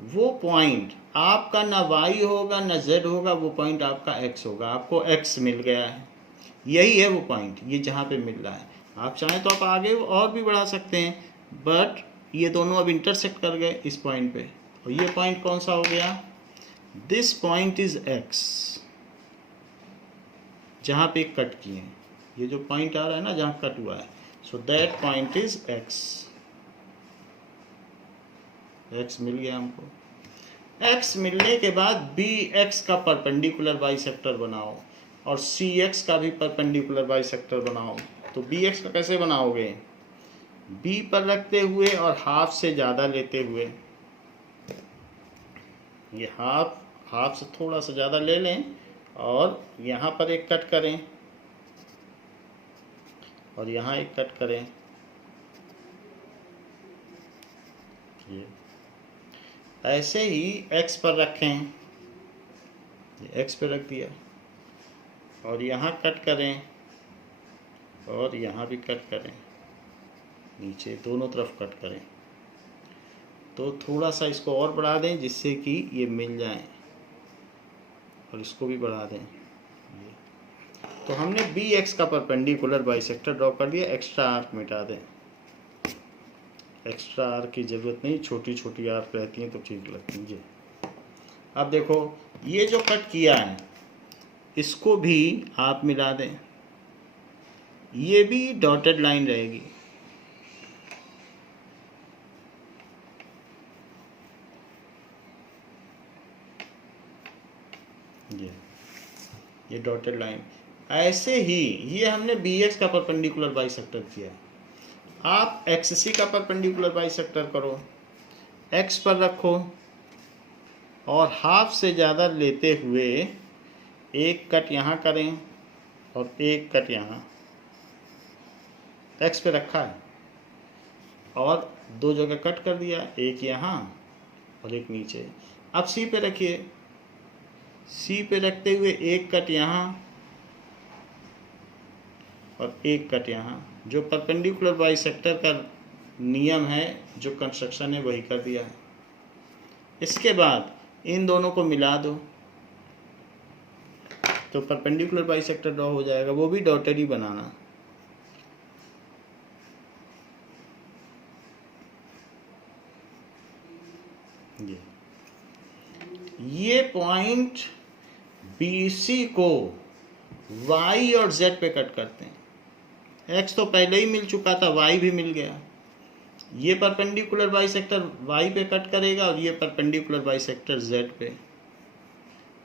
वो पॉइंट आपका ना y होगा ना z होगा, वो पॉइंट आपका x होगा। आपको x मिल गया है, यही है वो पॉइंट, ये जहाँ पे मिल रहा है। आप चाहें तो आप आगे और भी बढ़ा सकते हैं, बट ये दोनों अब इंटरसेक्ट कर गए इस पॉइंट पे। और ये पॉइंट कौन सा हो गया? दिस पॉइंट इज x, जहाँ पे कट किए हैं। ये जो पॉइंट आ रहा है ना जहाँ कट हुआ है, so that point is x। x मिल गया हमको। x मिलने के बाद bx का परपेंडिकुलर बाइसेक्टर बनाओ और cx का भी परपेंडिकुलर बाइसेक्टर बनाओ। तो bx का कैसे बनाओगे? b पर रखते हुए और हाफ से ज़्यादा लेते हुए, ये हाफ से थोड़ा सा ज़्यादा ले लें और यहाँ पर एक कट करें और यहाँ एक कट करें। ये ऐसे ही x पर रखें, x पर रख दिया और यहाँ कट करें और यहाँ भी कट करें, नीचे दोनों तरफ कट करें। तो थोड़ा सा इसको और बढ़ा दें जिससे कि ये मिल जाए और इसको भी बढ़ा दें। तो हमने bx का परपेंडिकुलर बाइसेक्टर ड्रॉ कर दिया। एक्स्ट्रा आर्क मिटा दें, एक्स्ट्रा आर्क की ज़रूरत नहीं, छोटी छोटी आर्क रहती हैं तो ठीक लगती है। अब देखो ये जो कट किया है इसको भी आप मिला दें, ये भी डॉटेड लाइन रहेगी। ये डॉटेड लाइन। ऐसे ही ये हमने bx का परपेंडिकुलर बाइसेक्टर किया। आप xc का परपेंडिकुलर बाइसेक्टर करो, x पर रखो और हाफ से ज़्यादा लेते हुए एक कट यहाँ करें और एक कट यहाँ। x पे रखा है और दो जगह कट कर दिया, एक यहाँ और एक नीचे। अब c पे रखिए, c पे रखते हुए एक कट यहाँ और एक कट यहाँ। जो परपेंडिकुलर बाइसेक्टर का नियम है, जो कंस्ट्रक्शन है, वही कर दिया है। इसके बाद इन दोनों को मिला दो तो परपेंडिकुलर बाइसेक्टर ड्रॉ हो जाएगा। वो भी डॉटेड ही बनाना। ये पॉइंट BC को y और z पे कट करते हैं। x तो पहले ही मिल चुका था, y भी मिल गया। ये परपेंडिकुलर बाइसेक्टर y पे कट करेगा और ये परपेंडिकुलर बाइसेक्टर z पे।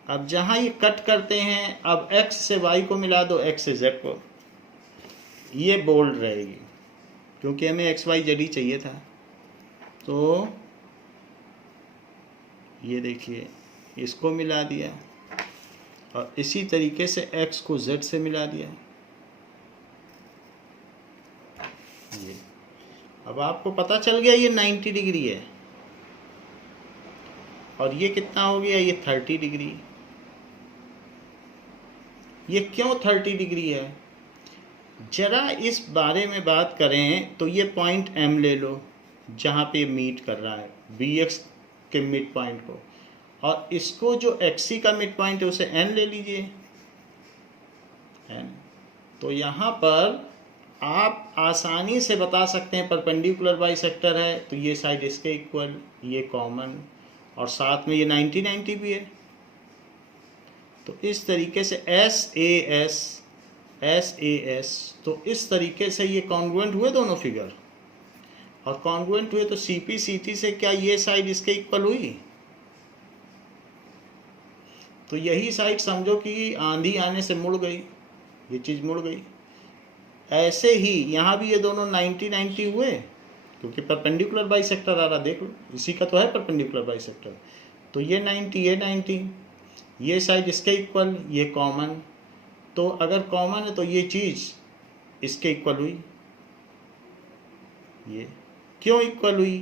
अब जहाँ ये कट करते हैं, अब x से y को मिला दो, x से z को। ये बोल्ड रहेगी क्योंकि हमें एक्स वाई जेड ही चाहिए था। तो ये देखिए इसको मिला दिया और इसी तरीके से x को z से मिला दिया। ये अब आपको पता चल गया ये 90 डिग्री है और ये कितना हो गया, ये 30 डिग्री। ये क्यों 30 डिग्री है, जरा इस बारे में बात करें तो ये पॉइंट M ले लो जहाँ पे मीट कर रहा है BX के मिड पॉइंट को, और इसको जो XC का मिड पॉइंट है उसे N ले लीजिए N। तो यहाँ पर आप आसानी से बता सकते हैं परपेंडिकुलर बाइसेक्टर है तो ये साइड इसके इक्वल, ये कॉमन, और साथ में ये 90-90 भी है। तो इस तरीके से SAS तो इस तरीके से ये कॉन्ग्रुएंट हुए दोनों फिगर, और कॉन्ग्रुएंट हुए तो CP/CT से क्या ये साइड इसके इक्वल हुई। तो यही साइड समझो कि आंधी आने से मुड़ गई, ये चीज़ मुड़ गई। ऐसे ही यहाँ भी ये दोनों 90-90 हुए क्योंकि परपेंडिकुलर बाइसेक्टर आ रहा, देख लो इसी का तो है परपेंडिकुलर बाइसेक्टर। तो ये 90 ये 90, ये साइड इसके इक्वल, ये कॉमन। तो अगर कॉमन है तो ये चीज़ इसके इक्वल हुई। ये क्यों इक्वल हुई,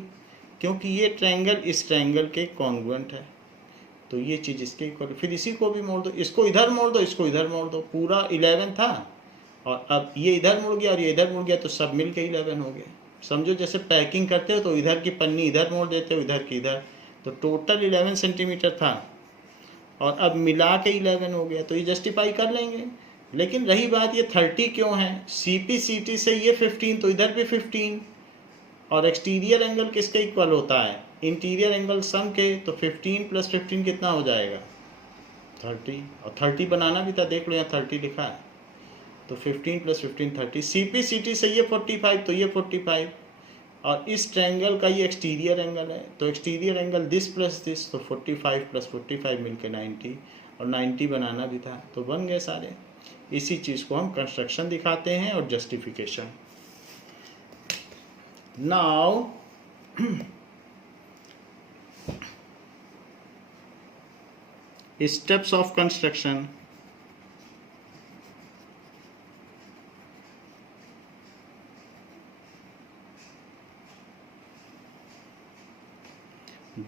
क्योंकि ये ट्रायंगल इस ट्रायंगल के कॉन्ग्रुएंट है तो ये चीज़ इसके इक्वल। फिर इसी को भी मोड़ दो, इसको इधर मोड़ दो, इसको इधर मोड़ दो, पूरा 11 था और अब ये इधर मुड़ गया और ये इधर मुड़ गया तो सब मिल के 11 हो गया। समझो जैसे पैकिंग करते हो तो इधर की पन्नी इधर मोड़ देते हो, इधर की इधर, तो टोटल 11 सेंटीमीटर था और अब मिला के 11 हो गया। तो ये जस्टिफाई कर लेंगे। लेकिन रही बात ये 30 क्यों है, CP/CT से ये 15 तो इधर भी 15, और एक्सटीरियर एंगल किसके इक्वल होता है, इंटीरियर एंगल सम के। तो 15 + 15 कितना हो जाएगा 30, और 30 बनाना भी था, देख लो यहाँ 30 लिखा है। तो 15 + 15 30, CP/CT से ये 45 तो ये 45, और इस ट्रायंगल का ये एक्सटीरियर एंगल है तो exterior angle this plus this, तो 45 + 45 मिलके 90, और 90 बनाना भी था तो बन गए सारे। इसी चीज़ को हम कंस्ट्रक्शन दिखाते हैं और justification. Now steps of construction.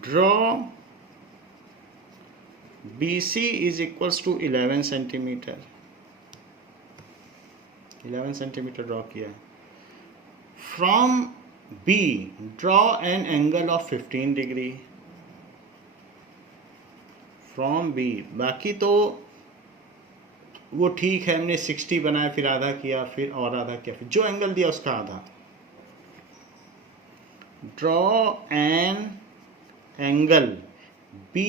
Draw BC is equals to 11 centimetre, 11 centimetre draw किया। From B draw an angle of 15 degree from B। बाकी तो वो ठीक है, हमने 60 बनाया, फिर आधा किया, फिर और आधा किया, फिर जो एंगल दिया उसका आधा। Draw an angle B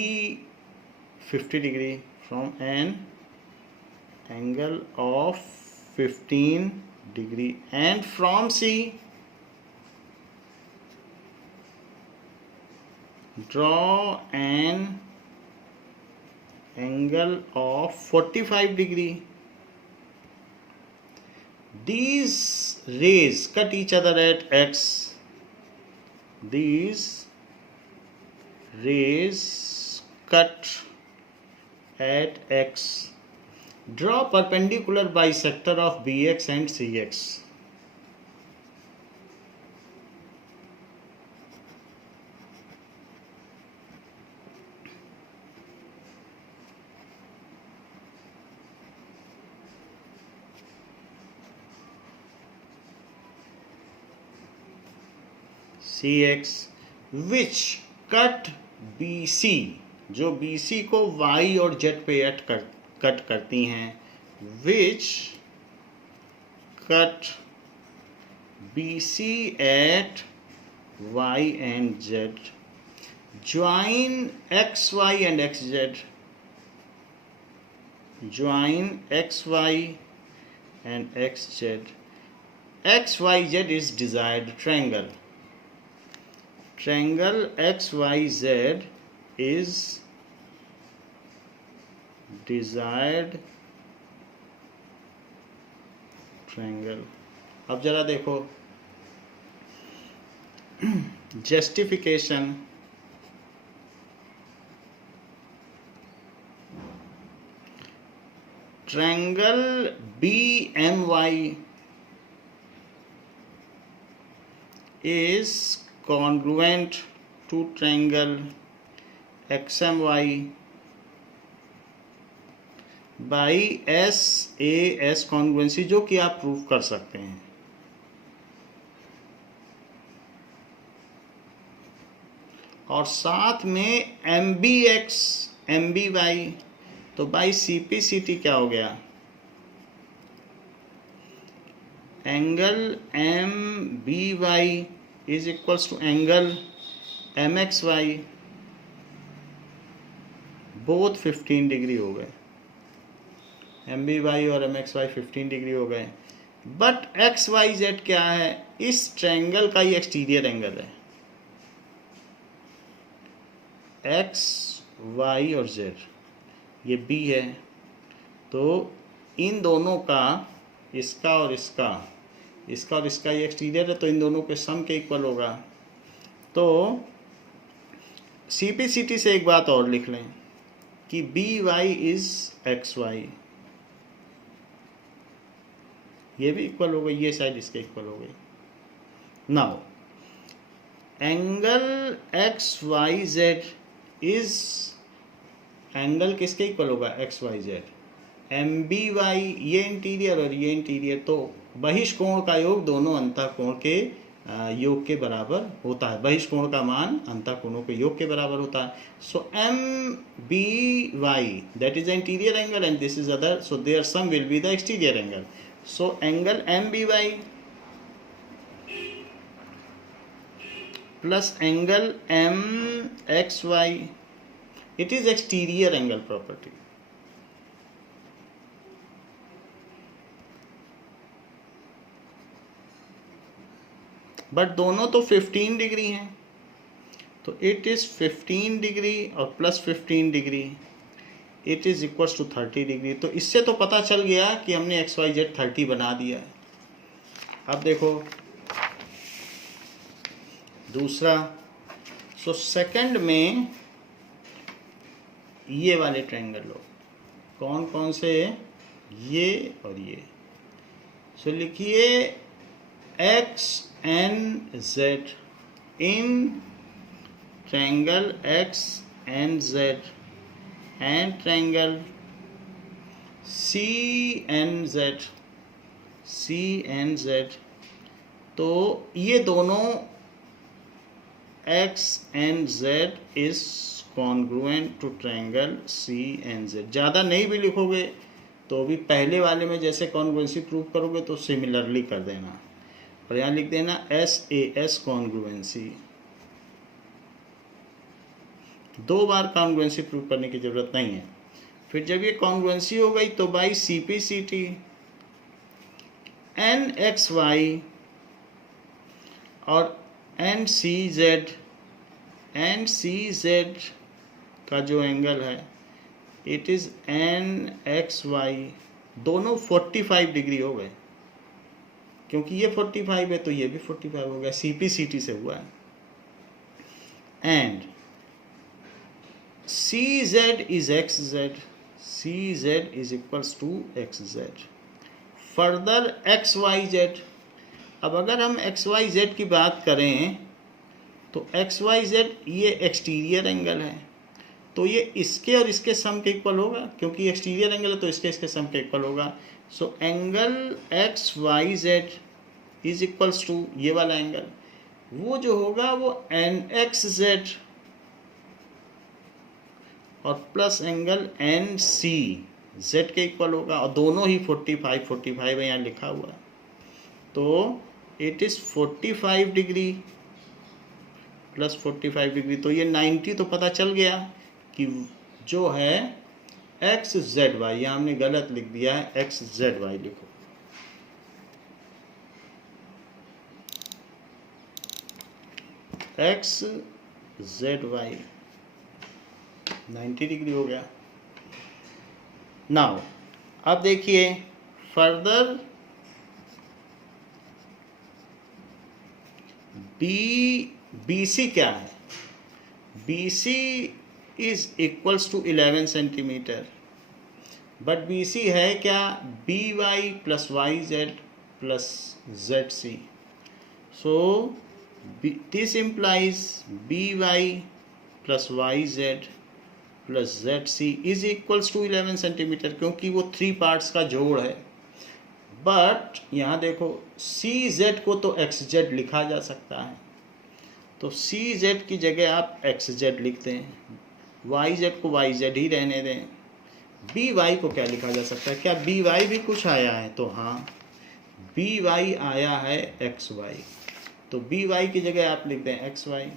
50 degree from an angle of 15 degree, and from C draw an angle of 45 degree. These rays cut each other at X. These rays cut at X. Draw perpendicular bisector of BX and CX. CX which cut BC, जो BC को Y और Z पे cut करती हैं, which cut BC at Y and Z, join XY and XZ, join XY and XZ. XYZ is desired triangle. Triangle XYZ is desired triangle. अब जरा देखो justification. Triangle BMY is congruent to triangle XMY by SAS congruency, जो कि आप prove कर सकते हैं। और साथ में MBX MBY, तो बाई CPCT क्या हो गया, angle MBY is equals to angle MXY, both 15 degree हो गए। MBY और MXY 15 डिग्री हो गए। बट XYZ क्या है, इस ट्रायंगल का ही एक्सटीरियर एंगल है। X, Y और Z, ये B है, तो इन दोनों का, इसका और इसका, इसका और इसका ये एक्सटीरियर है, तो इन दोनों के सम के इक्वल होगा। तो CPCT से एक बात और लिख लें कि BY इज XY, ये भी इक्वल हो गई, ये साइड इसके इक्वल हो गई। Now angle XYZ is, angle किसके इक्वल होगा, XYZ। MBY ये इंटीरियर और ये इंटीरियर, तो बहिष्कोण का योग दोनों अंतःकोण के योग के बराबर होता है। बहिष्कोण का मान अंतःकोणों के योग के बराबर होता है। So MBY that is the interior angle and this is other, so there sum will be the exterior angle. So angle MBY plus angle MXY, it is exterior angle property। But दोनों तो 15 degree हैं, तो it is 15 degree और plus 15 degree, it is equals to 30 degree. तो इससे तो पता चल गया कि हमने XYZ 30 बना दिया है। अब देखो दूसरा, सो सेकंड में ये वाले ट्रायंगल लो, कौन कौन से, ये और ये। सो लिखिए XNZ in triangle XNZ and triangle CNZ। तो ये दोनों XNZ is congruent to triangle CNZ। ज़्यादा नहीं भी लिखोगे तो भी पहले वाले में जैसे कॉन्ग्रुएंसी प्रूव करोगे तो सिमिलरली कर देना, और यहाँ लिख देना SAS कॉन्ग्रुएंसी। 2 बार कॉन्ग्रुएंसी प्रूव करने की जरूरत नहीं है। फिर जब ये कॉन्ग्रुएंसी हो गई तो बाई CPCT NXY और NCZ का जो एंगल है इट इज NXY, दोनों 45 डिग्री हो गए, क्योंकि ये 45 है तो ये भी 45 हो गया, CPCT से हुआ है। And CZ is XZ, CZ is equals to XZ। Further XYZ, अब अगर हम XYZ की बात करें तो XYZ ये एक्सटीरियर एंगल है, तो ये इसके और इसके सम के इक्वल होगा, क्योंकि एक्सटीरियर एंगल है तो इसके सम के इक्वल होगा। So angle XYZ is equals to ये वाला एंगल, वो जो होगा वो NXZ और प्लस एंगल NCZ के इक्वल होगा, और दोनों ही 45 है यहाँ लिखा हुआ है। तो it is 45 degree plus 45 degree, तो ये 90, तो पता चल गया कि जो है XZY, यहाँ हमने गलत लिख दिया है, XZY लिखो। XZY 90 डिग्री हो गया। नाउ अब देखिए फर्दर बी सी क्या है? B C is equals to 11 centimetre, but B C है क्या? B Y plus Y Z plus Z C. So this implies B Y plus Y Z plus Z C is equals to 11 centimetre, क्योंकि वो 3 parts का जोड़ है. But यहाँ देखो, सी Z को तो एक्स जेड लिखा जा सकता है, तो सी जेड की जगह आप एक्स जेड लिखते हैं, वाई जेड को वाई जेड ही रहने दें. बी वाई को क्या लिखा जा सकता है? क्या बी वाई भी कुछ आया है? तो हाँ, बी वाई आया है एक्स वाई, तो बी वाई की जगह आप लिख दें एक्स वाई.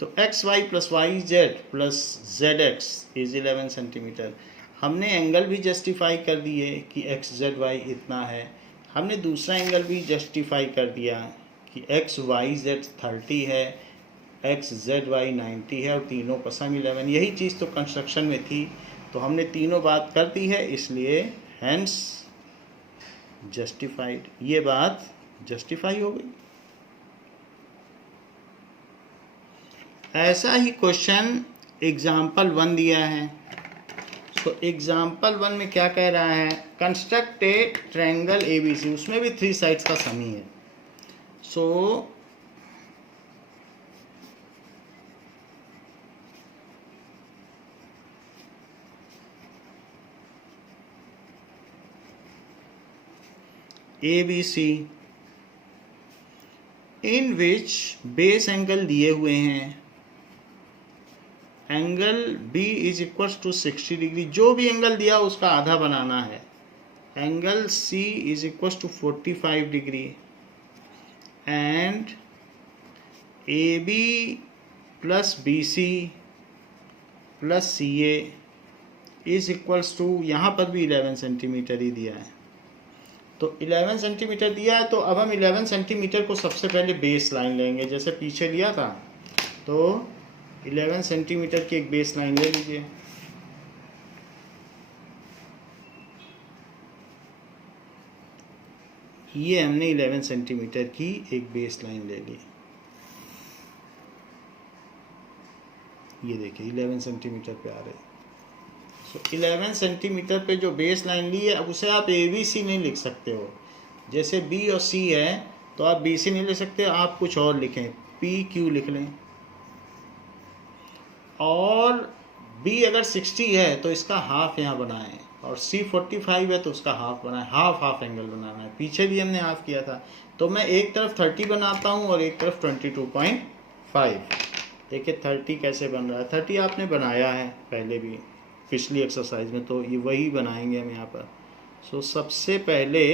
तो X Y plus Y Z plus Z X is 11 centimetre. हमने एंगल भी जस्टिफाई कर दिए कि एक्स जेड वाई इतना है. हमने दूसरा एंगल भी जस्टिफाई कर दिया कि एक्स वाई जेड 30 है, एक्स जेड वाई 90 है, और तीनों का सम 11. यही चीज़ तो कंस्ट्रक्शन में थी, तो हमने तीनों बात कर दी है, इसलिए हैंस जस्टिफाइड. ये बात जस्टिफाई हो गई. ऐसा ही क्वेश्चन एग्जाम्पल 1 दिया है. सो एग्जाम्पल 1 में क्या कह रहा है? Construct a triangle ABC. उसमें भी 3 साइड्स का सम ही है. So ABC in which base angle दिए हुए हैं, angle B is equal to 60 degree. जो भी एंगल दिया उसका आधा बनाना है. Angle C is equal to 45 degree and AB plus BC plus CA is equals to, यहाँ पर भी 11 सेंटीमीटर ही दिया है. तो 11 सेंटीमीटर दिया है, तो अब हम 11 सेंटीमीटर को सबसे पहले बेस लाइन लेंगे, जैसे पीछे लिया था. तो 11 सेंटीमीटर की एक बेस लाइन ले लीजिए. ये हमने 11 सेंटीमीटर की एक बेस लाइन ले ली. ये देखिए 11 सेंटीमीटर पे आ रही. सो 11 सेंटीमीटर पे जो बेस लाइन ली है, अब उसे आप ABC नहीं लिख सकते हो. जैसे B और C है, तो आप BC नहीं लिख सकते, आप कुछ और लिखें, PQ लिख लें. और B अगर 60 है तो इसका हाफ यहाँ बनाएं, और C 45 है तो उसका हाफ बनाएं. हाफ हाफ एंगल बनाना है. पीछे भी हमने हाफ किया था. तो मैं एक तरफ 30 बनाता हूँ और एक तरफ 22.5. देखिए 30 कैसे बन रहा है. 30 आपने बनाया है पहले भी पिछली एक्सरसाइज में, तो ये वही बनाएंगे हम यहाँ पर. सो सबसे पहले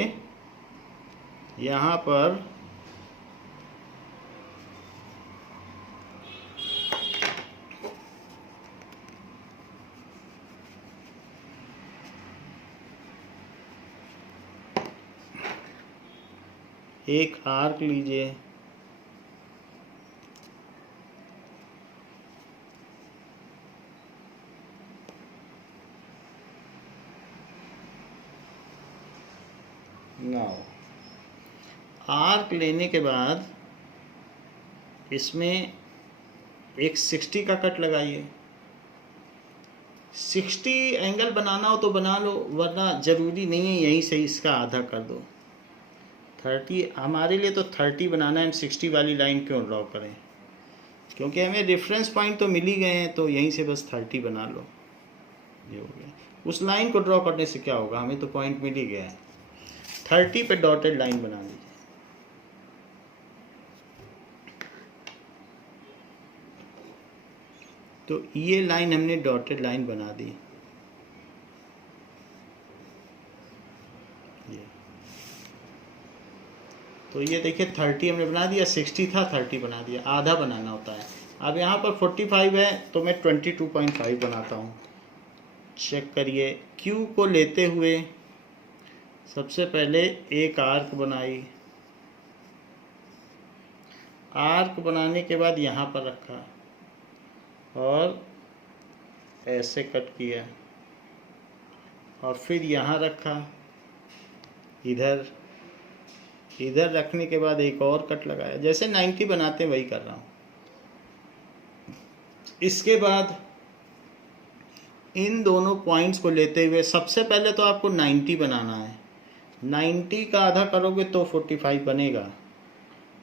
यहाँ पर एक आर्क लीजिए. नाउ आर्क लेने के बाद इसमें एक 60 का कट लगाइए. 60 एंगल बनाना हो तो बना लो, वरना ज़रूरी नहीं है यहीं से इसका आधा कर दो. 30 हमारे लिए तो 30 बनाना है. हम 60 वाली लाइन क्यों ड्रॉ करें? क्योंकि हमें रेफरेंस पॉइंट तो मिल ही गए हैं, तो यहीं से बस 30 बना लो. ये हो गया. उस लाइन को ड्रॉ करने से क्या होगा? हमें तो पॉइंट मिल ही गया है. 30 पे डॉटेड लाइन बना लीजिए. तो ये लाइन हमने डॉटेड लाइन बना दी. ये तो ये देखिए 30 हमने बना दिया. 60 था, 30 बना दिया. आधा बनाना होता है. अब यहाँ पर 45 है, तो मैं 22.5 बनाता हूँ. चेक करिए. Q को लेते हुए सबसे पहले एक आर्क बनाई. आर्क बनाने के बाद यहाँ पर रखा और ऐसे कट किया, और फिर यहाँ रखा इधर, इधर रखने के बाद एक और कट लगाया, जैसे 90 बनाते हैं वही कर रहा हूँ। इसके बाद इन दोनों पॉइंट्स को लेते हुए सबसे पहले तो आपको 90 बनाना है। 90 का आधा करोगे तो 45 बनेगा,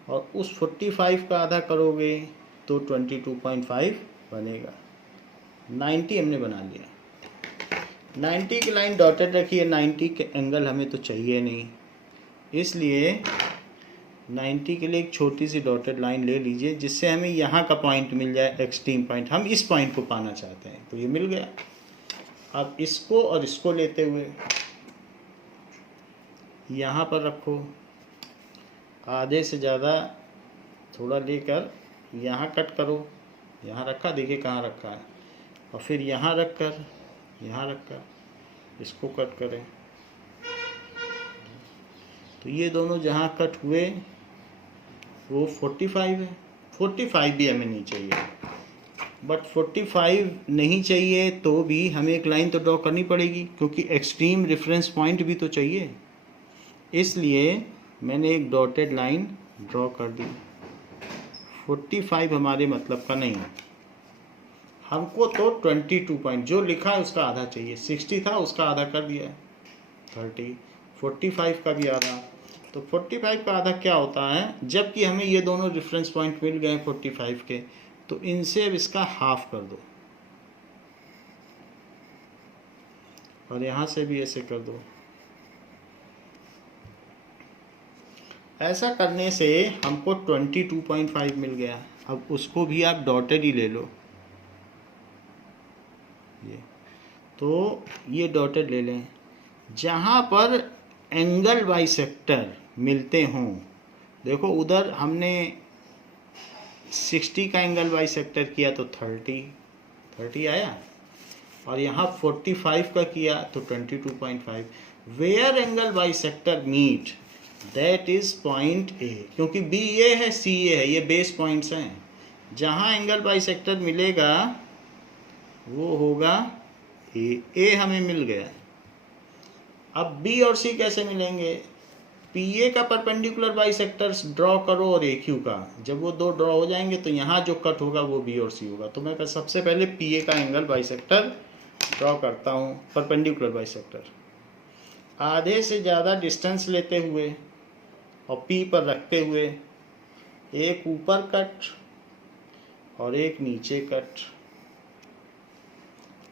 और उस 45 का आधा करोगे तो 22.5 बनेगा। 90 हमने बना लिया। 90 की लाइन डॉटेड रखिए, 90 के एंगल हमें तो चाहिए नहीं, इसलिए 90 के लिए एक छोटी सी डॉटेड लाइन ले लीजिए, जिससे हमें यहाँ का पॉइंट मिल जाए, एक्सट्रीम पॉइंट। हम इस पॉइंट को पाना चाहते हैं, तो ये मिल गया। अब इसको और इसको लेते हुए यहाँ पर रखो, आधे से ज़्यादा थोड़ा लेकर यहाँ कट करो। यहाँ रखा, देखिए कहाँ रखा है, और फिर यहाँ रख कर इसको कट करें। तो ये दोनों जहाँ कट हुए वो 45 है। 45 भी हमें नहीं चाहिए, बट 45 नहीं चाहिए तो भी हमें एक लाइन तो ड्रॉ करनी पड़ेगी, क्योंकि एक्सट्रीम रेफरेंस पॉइंट भी तो चाहिए। इसलिए मैंने एक डॉटेड लाइन ड्रॉ कर दी। 45 हमारे मतलब का नहीं, हमको तो 22 पॉइंट जो लिखा है उसका आधा चाहिए। 60 था, उसका आधा कर दिया है 30। 45 का भी आधा, तो 45 का आधा क्या होता है, जबकि हमें ये दोनों रेफरेंस पॉइंट मिल गए 45 के, तो इनसे अब इसका हाफ कर दो, और यहाँ से भी ऐसे कर दो। ऐसा करने से हमको 22.5 मिल गया। अब उसको भी आप डॉटेड ही ले लो, तो ये डॉटेड ले लें। जहाँ पर एंगल बाइसेक्टर मिलते हों, देखो उधर हमने 60 का एंगल बाइसेक्टर किया तो 30 आया, और यहाँ 45 का किया तो 22.5। Where angle bisector meet that is point A, क्योंकि बी ये है, सी ये है, ये बेस पॉइंट्स हैं। जहाँ एंगल बाइसेक्टर मिलेगा वो होगा ए हमें मिल गया। अब बी और सी कैसे मिलेंगे, पी ए का परपेंडिकुलर बाइसेक्टर्स ड्रॉ करो और ए क्यू का, जब वो दो ड्रॉ हो जाएंगे तो यहाँ जो कट होगा वो बी और सी होगा। तो मैं सबसे पहले पी ए का एंगल बाइसेक्टर ड्रॉ करता हूँ, परपेंडिकुलर बाइसेक्टर। आधे से ज़्यादा डिस्टेंस लेते हुए और पी पर रखते हुए एक ऊपर कट और एक नीचे कट।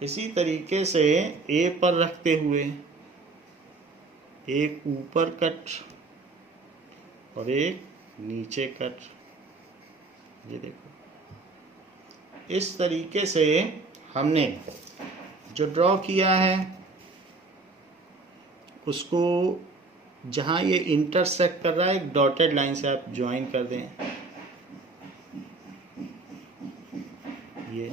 इसी तरीके से ए पर रखते हुए एक ऊपर कट और एक नीचे कट। ये देखो, इस तरीके से हमने जो ड्रॉ किया है उसको, जहाँ ये इंटरसेक्ट कर रहा है एक डॉटेड लाइन से आप ज्वाइन कर दें। ये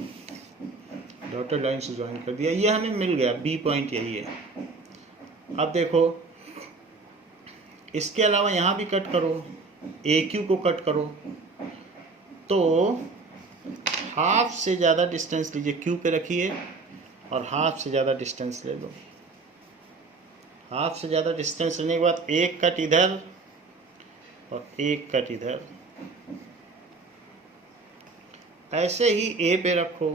डॉटेड लाइन से ज्वाइन कर दिया, ये हमें मिल गया, बी पॉइंट यही है। अब देखो, इसके अलावा यहाँ भी कट करो, ए क्यू को कट करो, तो हाफ से ज़्यादा डिस्टेंस लीजिए, क्यू पे रखिए और हाफ से ज़्यादा डिस्टेंस ले लो। हाफ से ज़्यादा डिस्टेंस लेने के बाद एक कट इधर और एक कट इधर। ऐसे ही ए पे रखो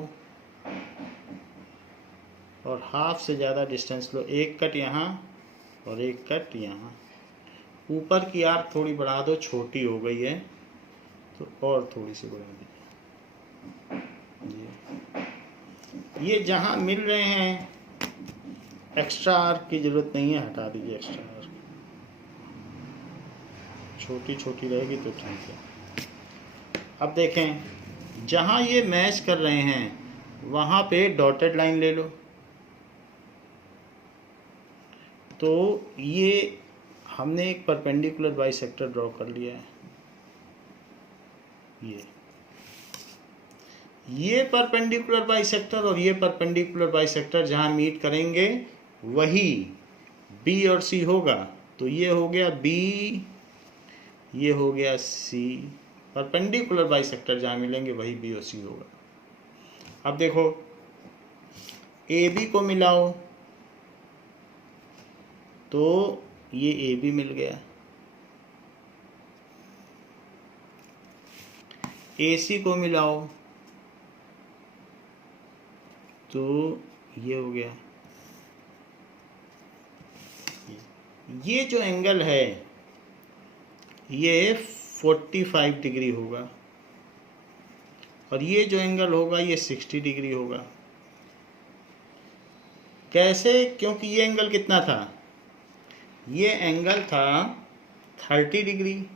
और हाफ से ज़्यादा डिस्टेंस लो, एक कट यहाँ और एक कट यहाँ। ऊपर की आर्क थोड़ी बढ़ा दो, छोटी हो गई है तो और थोड़ी सी बढ़ा दीजिए। ये जहाँ मिल रहे हैं एक्स्ट्रा आर्क की ज़रूरत नहीं है, हटा दीजिए एक्स्ट्रा आर्क, छोटी छोटी रहेगी तो ठीक है। अब देखें, जहाँ ये मैच कर रहे हैं वहाँ पे डॉटेड लाइन ले लो। तो ये हमने एक परपेंडिकुलर बाइसेक्टर ड्रॉ कर लिया है। ये परपेंडिकुलर बाइसेक्टर और ये परपेंडिकुलर बाइसेक्टर जहाँ मीट करेंगे वही बी और सी होगा। तो ये हो गया बी, ये हो गया सी। परपेंडिकुलर बाइसेक्टर जहाँ मिलेंगे वही बी और सी होगा। अब देखो, ए बी को मिलाओ तो ये ए बी मिल गया, ए सी को मिलाओ तो ये हो गया। ये जो एंगल है ये 45 डिग्री होगा और ये जो एंगल होगा ये 60 डिग्री होगा। कैसे? क्योंकि ये एंगल कितना था, ये एंगल था 30 डिग्री।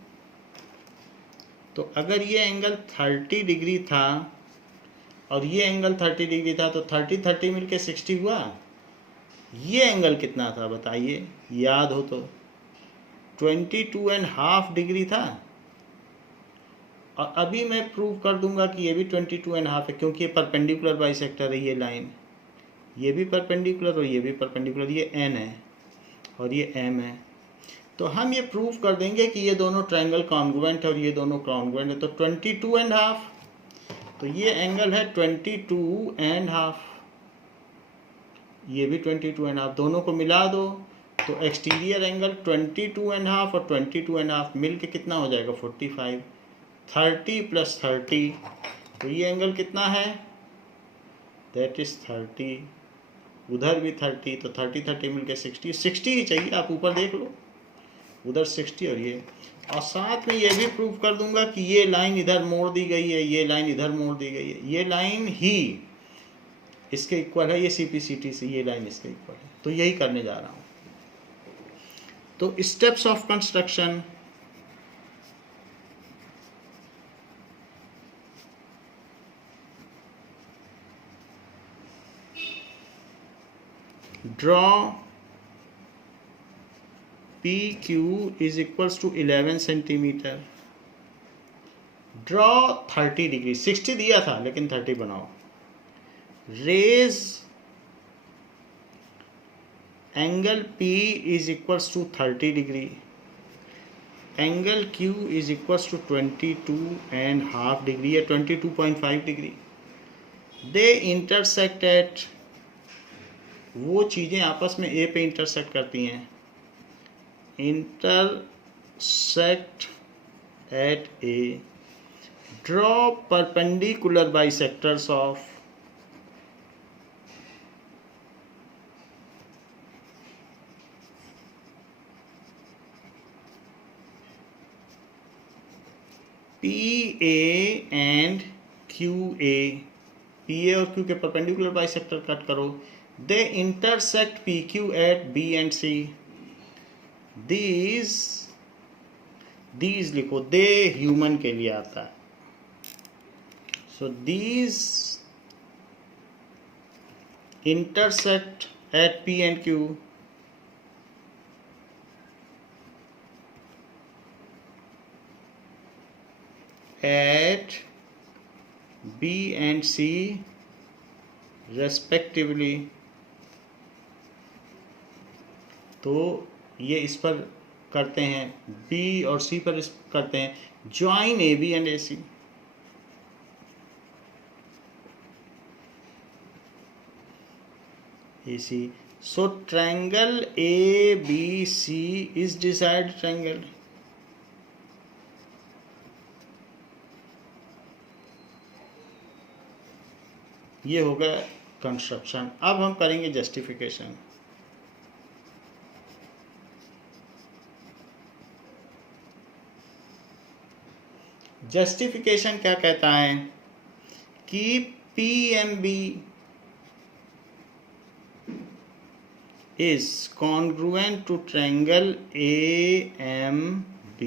तो अगर ये एंगल 30 डिग्री था और ये एंगल 30 डिग्री था तो 30 मिलके 60 हुआ। ये एंगल कितना था बताइए, याद हो तो 22.5 डिग्री था। और अभी मैं प्रूव कर दूंगा कि ये भी 22.5 है, क्योंकि ये परपेंडिकुलर बाइसेक्टर है। ये लाइन, ये भी परपेंडिकुलर और ये भी परपेंडिकुलर, ये एन है और ये एम है। तो हम ये प्रूव कर देंगे कि ये दोनों ट्रायंगल कॉन्ग्रुएंट है और ये दोनों कॉन्ग्रुएंट है। तो 22.5, तो ये एंगल है 22.5, ये भी 22.5, दोनों को मिला दो तो एक्सटीरियर एंगल 22.5 और 22.5 मिल के कितना हो जाएगा 45। 30 + 30, तो ये एंगल कितना है, दैट इज 30। उधर भी 30, तो 30 मिल के 60 ही चाहिए, आप ऊपर देख लो, उधर 60 और ये। और साथ में ये भी प्रूव कर दूंगा कि ये लाइन इधर मोड़ दी गई है, ये लाइन इधर मोड़ दी गई है, ये लाइन ही इसके इक्वल है, ये CPCT से ये लाइन इसके इक्वल है। तो यही करने जा रहा हूँ। तो steps of construction, draw PQ is equals to 11 centimetre. Draw 30 degree, 60 दिया था लेकिन 30 बनाओ। Rays angle P is equals to 30 degree, angle Q is equals to 22.5 degree या 22.5 डिग्री। दे इंटरसेक्ट एट, वो चीज़ें आपस में A पे इंटरसेक्ट करती हैं, intersect at A, draw perpendicular bisectors of PA and QA, PA और Q के परपेंडिकुलर बाइसेक्टर कट करो। They intersect PQ at B and C, these लिखो, दे ह्यूमन के लिए आता है। सो these intersect at P and Q, at B and C respectively। तो ये इस पर करते हैं, B और C पर करते हैं, join AB and AC। AC, so triangle ABC is desired triangle। ये हो गया कंस्ट्रक्शन। अब हम करेंगे जस्टिफिकेशन। जस्टिफिकेशन क्या कहता है कि PMB is congruent to triangle AMB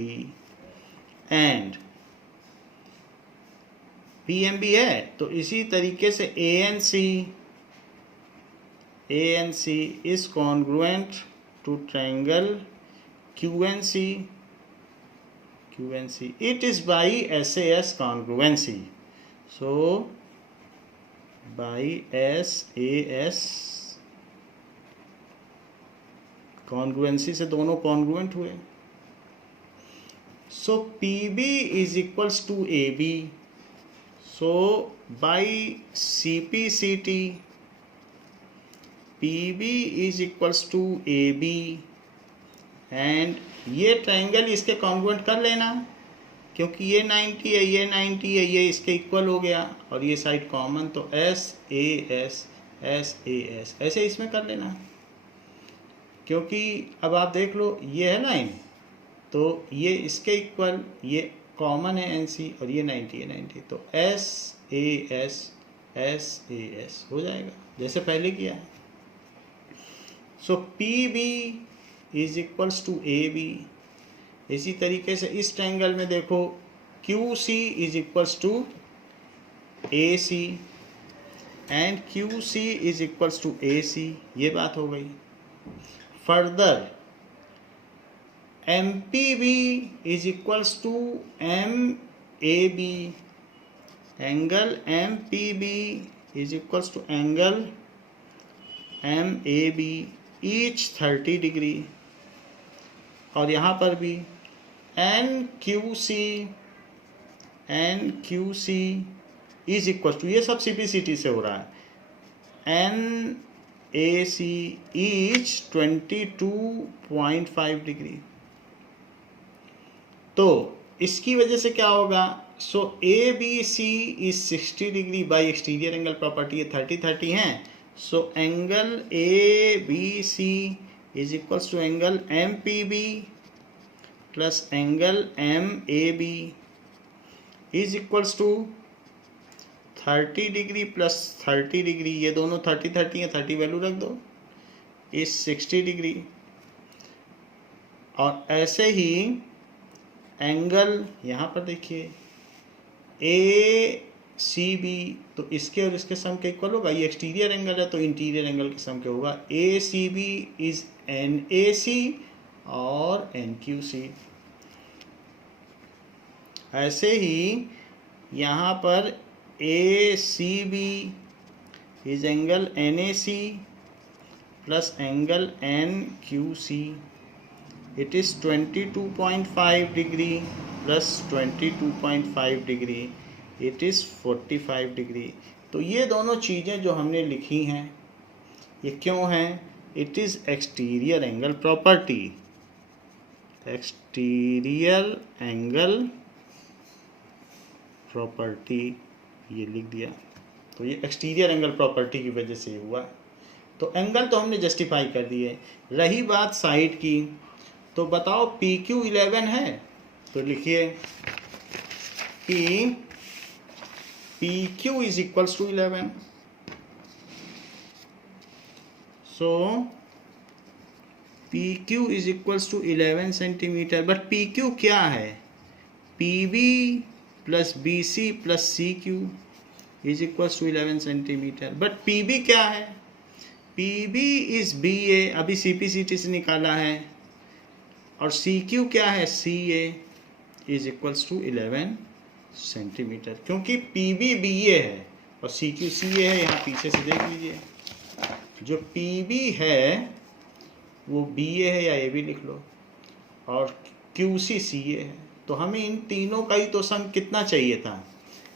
and PMB है, तो इसी तरीके से ANC is congruent to triangle QNC। It is by SAS congruency, so by SAS congruency से दोनों कॉन्ग्रुएंट हुए। सो PB is equals to AB, so by CPCT PB is equals to AB and ये triangle इसके congruent कर लेना, क्योंकि ये 90 है, ये 90 है, ये इसके इक्वल हो गया और ये साइड कॉमन, तो S A S S A S ऐसे इसमें कर लेना। क्योंकि अब आप देख लो ये है लाइन, तो ये इसके इक्वल, ये कॉमन है एन सी और ये 90 है 90, तो एस ए एस हो जाएगा जैसे पहले किया है। So P B is equals to A B. इसी तरीके से इस ट्रायंगल में देखो Q C is equals to A C and Q C is equals to A C, ये बात हो गई। Further M P B is equals to M A B, angle M P B is equals to angle M A B, each 30 degree. और यहाँ पर भी N Q C is equal to, ये सब CPCT से हो रहा है, N A C each 22.5 degree. तो इसकी वजह से क्या होगा, so A B C is 60 degree by exterior angle property, ये 30-30 हैं। So angle A B C is equals to angle M P B plus angle M A B is equals to 30 degree plus 30 degree, ये दोनों 30-30 है, 30 value रख दो, is 60 degree. और ऐसे ही angle यहाँ पर देखिए ए सी बी, तो इसके और इसके सम के इक्वल होगा, ये एक्सटीरियर एंगल है तो इंटीरियर एंगल के सम के होगा, A C B is N A C और एन क्यू सी। ऐसे ही यहाँ पर A C B is angle N A C plus angle N Q C, it is 22.5 degree plus 22.5 degree, it is 45 degree. तो ये दोनों चीज़ें जो हमने लिखी हैं ये क्यों हैं, it is exterior angle property, exterior angle property ये लिख दिया। तो ये एक्सटीरियर एंगल प्रॉपर्टी की वजह से हुआ। तो एंगल तो हमने जस्टिफाई कर दिए। रही बात साइड की, तो बताओ PQ 11 है, तो लिखिए कि PQ is equals to 11। So PQ is equals to 11 centimetre. But PQ क्या है, PB plus BC plus CQ is equals to 11 centimetre. But PB क्या है, PB इज BA, अभी CPCT से निकाला है, और CQ क्या है, CA is equals to 11 centimetre, क्योंकि PB BA है और CQ CA है। यहाँ पीछे से देख लीजिए, जो PB है वो BA है या AB लिख लो, और QC CA है। तो हमें इन तीनों का ही तो सम कितना चाहिए था,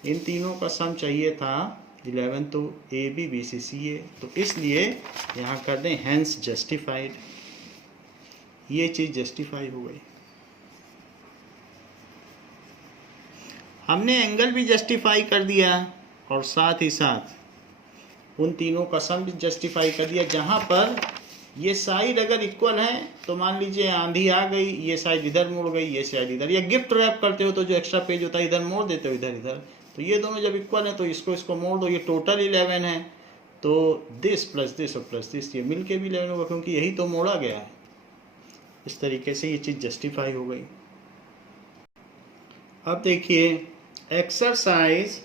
इन तीनों का सम चाहिए था 11, तो AB BC CA, तो इसलिए यहाँ कर दें हेंस जस्टिफाइड, ये चीज़ जस्टिफाई हो गई। हमने एंगल भी जस्टिफाई कर दिया और साथ ही साथ उन तीनों का सम भी जस्टिफाई कर दिया। जहाँ पर ये साइड अगर इक्वल है तो मान लीजिए आंधी आ गई, ये साइड इधर मुड़ गई, ये साइड इधर, या गिफ्ट रैप करते हो तो जो एक्स्ट्रा पेज होता है इधर मोड़ देते हो, इधर इधर, तो ये दोनों जब इक्वल है तो इसको मोड़ दो, ये टोटल 11 है, तो दिस प्लस दिस और प्लस दिस ये मिल के भी 11 होगा, क्योंकि यही तो मोड़ा गया है। इस तरीके से ये चीज़ जस्टिफाई हो गई। अब देखिए एक्सरसाइज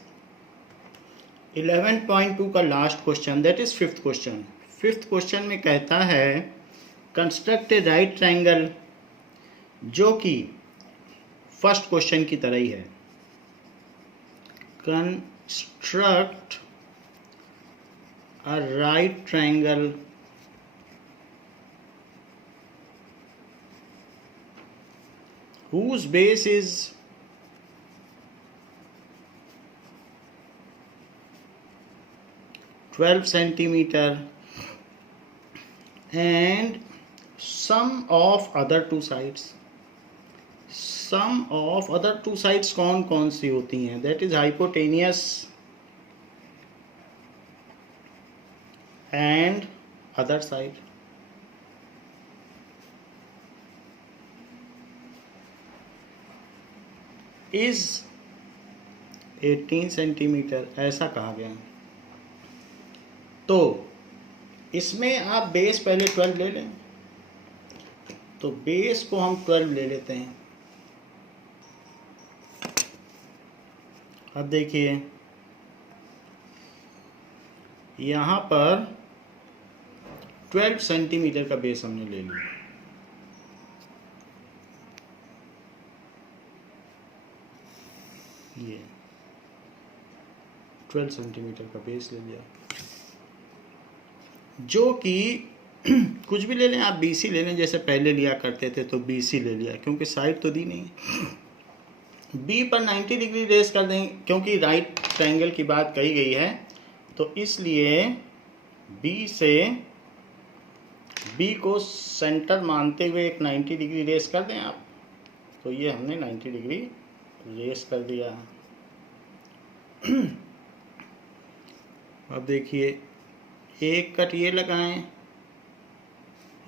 11.2 का last question, that is fifth question. Fifth question में कहता है कंस्ट्रक्ट ए राइट ट्रायंगल, जो कि फर्स्ट क्वेश्चन की तरह ही है। Construct a right triangle whose base is 12 centimeter and sum of other two sides, sum of other two sides कौन कौन सी होती हैं? That is hypotenuse and other side. Is 18 centimetre ऐसा कहा गया। तो इसमें आप बेस पहले 12 ले लें, तो बेस को हम 12 ले लेते हैं। अब देखिए यहाँ पर 12 सेंटीमीटर का बेस हमने ले लिया। ये 12 सेंटीमीटर का बेस ले लिया, जो कि कुछ भी ले लें आप, BC ले लें जैसे पहले लिया करते थे, तो BC ले लिया क्योंकि साइड तो दी नहीं। B पर 90 डिग्री रेस कर दें क्योंकि राइट ट्रायंगल की बात कही गई है, तो इसलिए B को सेंटर मानते हुए एक 90 डिग्री रेस कर दें आप। तो ये हमने 90 डिग्री रेस कर दिया। अब देखिए एक कट ये लगाएं,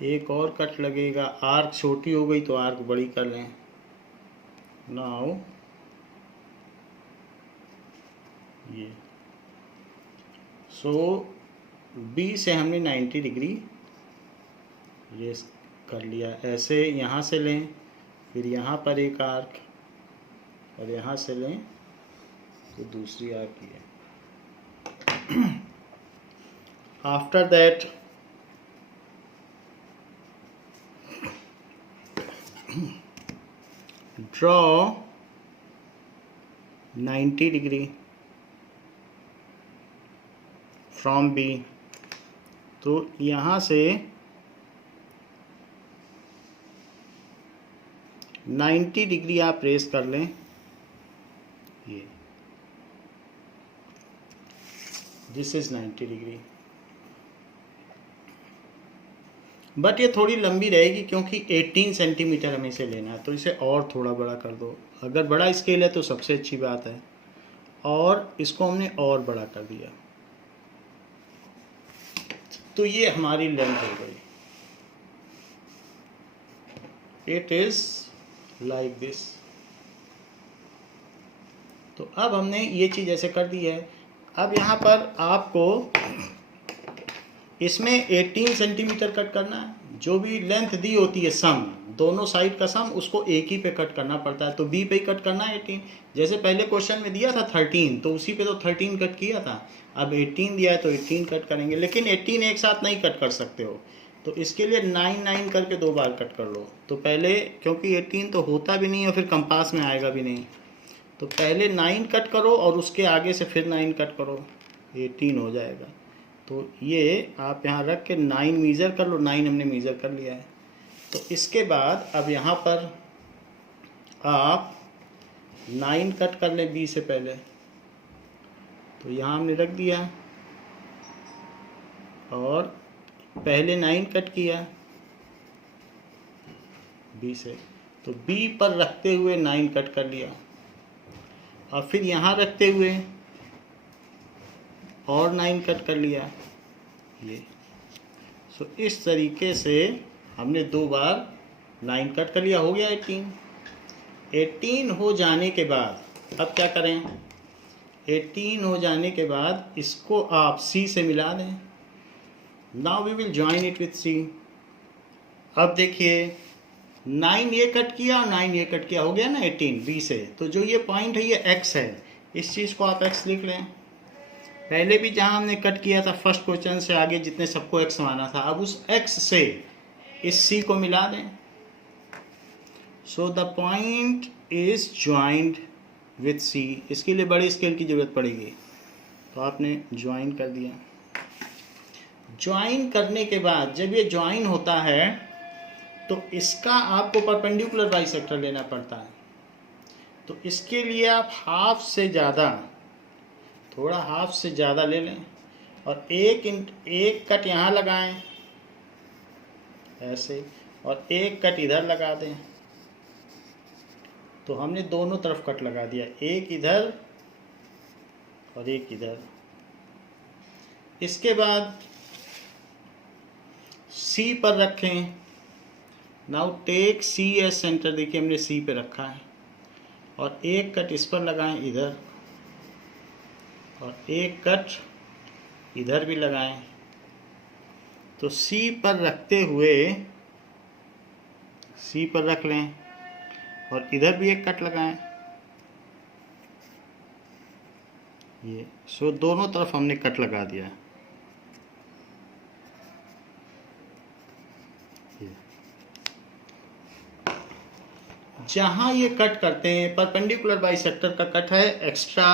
एक और कट लगेगा, आर्क छोटी हो गई तो आर्क बड़ी कर लें। नाउ ये B से हमने 90 डिग्री रेस कर लिया। ऐसे यहाँ से लें, फिर यहाँ पर एक आर्क, और यहाँ से लें तो दूसरी आर्क ये। After that draw 90 degree from B। तो यहाँ से 90 डिग्री आप रेस कर लें, ये दिस इज 90 डिग्री। बट ये थोड़ी लंबी रहेगी क्योंकि 18 सेंटीमीटर हमें इसे लेना है, तो इसे और थोड़ा बड़ा कर दो। अगर बड़ा स्केल है तो सबसे अच्छी बात है, और इसको हमने और बड़ा कर दिया, तो ये हमारी लेंथ हो गई। It is like this. तो अब हमने ये चीज़ ऐसे कर दी है। अब यहाँ पर आपको इसमें 18 सेंटीमीटर कट करना है। जो भी लेंथ दी होती है सम, दोनों साइड का सम, उसको एक ही पे कट करना पड़ता है। तो B पे ही कट करना है 18। जैसे पहले क्वेश्चन में दिया था 13, तो उसी पे तो 13 कट किया था। अब 18 दिया है तो 18 कट करेंगे, लेकिन 18 एक साथ नहीं कट कर सकते हो, तो इसके लिए 9 9 करके 2 बार कट कर लो। तो पहले, क्योंकि 18 तो होता भी नहीं है, फिर कंपास में आएगा भी नहीं, तो पहले 9 कट करो और उसके आगे से फिर 9 कट करो, 18 हो जाएगा। तो ये आप यहाँ रख के 9 मीज़र कर लो। 9 हमने मीज़र कर लिया है। तो इसके बाद अब यहाँ पर आप 9 कट कर लें B से पहले। तो यहाँ हमने रख दिया और पहले 9 कट किया B से, तो B पर रखते हुए 9 कट कर लिया, और फिर यहाँ रखते हुए और 9 कट कर लिया ये। सो इस तरीके से हमने 2 बार 9 कट कर लिया, हो गया 18। 18 हो जाने के बाद अब क्या करें? 18 हो जाने के बाद इसको आप C से मिला दें। Now we will join it with C। अब देखिए 9 ये कट किया, 9 ये कट किया, हो गया ना 18 B से। तो जो ये पॉइंट है ये X है, इस चीज़ को आप X लिख लें। पहले भी जहाँ हमने कट किया था फर्स्ट क्वेश्चन से आगे जितने सबको X माना था, अब उस X से इस C को मिला दें। So the point is joined with C। इसके लिए बड़े स्केल की ज़रूरत पड़ेगी, तो आपने ज्वाइन कर दिया। ज्वाइन करने के बाद जब ये ज्वाइन होता है तो इसका आपको परपेंडिकुलर बाइसेक्टर लेना पड़ता है। तो इसके लिए आप हाफ से ज़्यादा, थोड़ा हाफ से ज़्यादा ले लें और एक कट यहाँ लगाएं ऐसे, और एक कट इधर लगा दें। तो हमने दोनों तरफ कट लगा दिया, एक इधर और एक इधर। इसके बाद सी पर रखें। नाउ टेक सी एज सेंटर, देखिए हमने सी पे रखा है, और एक कट इस पर लगाएं इधर, और एक कट इधर भी लगाएं। तो सी पर रखते हुए सी पर रख लें और इधर भी एक कट लगाएं। ये सो दोनों तरफ हमने कट लगा दिया। जहां ये कट करते हैं परपेंडिकुलर बाइसेक्टर का कट है, एक्स्ट्रा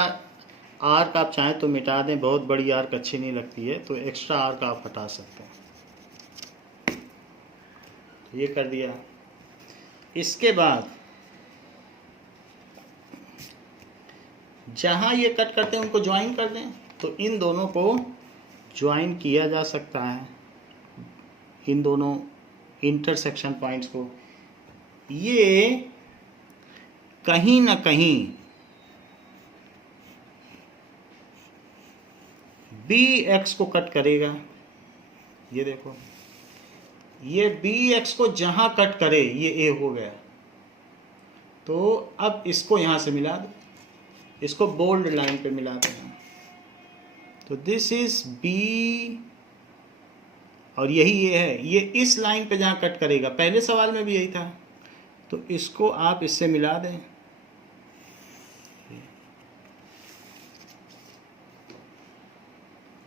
आर्क आप चाहें तो मिटा दें, बहुत बड़ी आर्क अच्छी नहीं लगती है, तो एक्स्ट्रा आर्क आप हटा सकते हैं। तो ये कर दिया। इसके बाद जहां ये कट करते हैं उनको ज्वाइन कर दें। तो इन दोनों को ज्वाइन किया जा सकता है, इन दोनों इंटरसेक्शन पॉइंट्स को। ये कहीं ना कहीं बी एक्स को कट करेगा। ये देखो, ये बी एक्स को जहां कट करे ये ए हो गया। तो अब इसको यहां से मिला दो, इसको बोल्ड लाइन पे मिला देना। तो दिस इज बी, और यही ये है, ये इस लाइन पे जहां कट करेगा, पहले सवाल में भी यही था। तो इसको आप इससे मिला दें।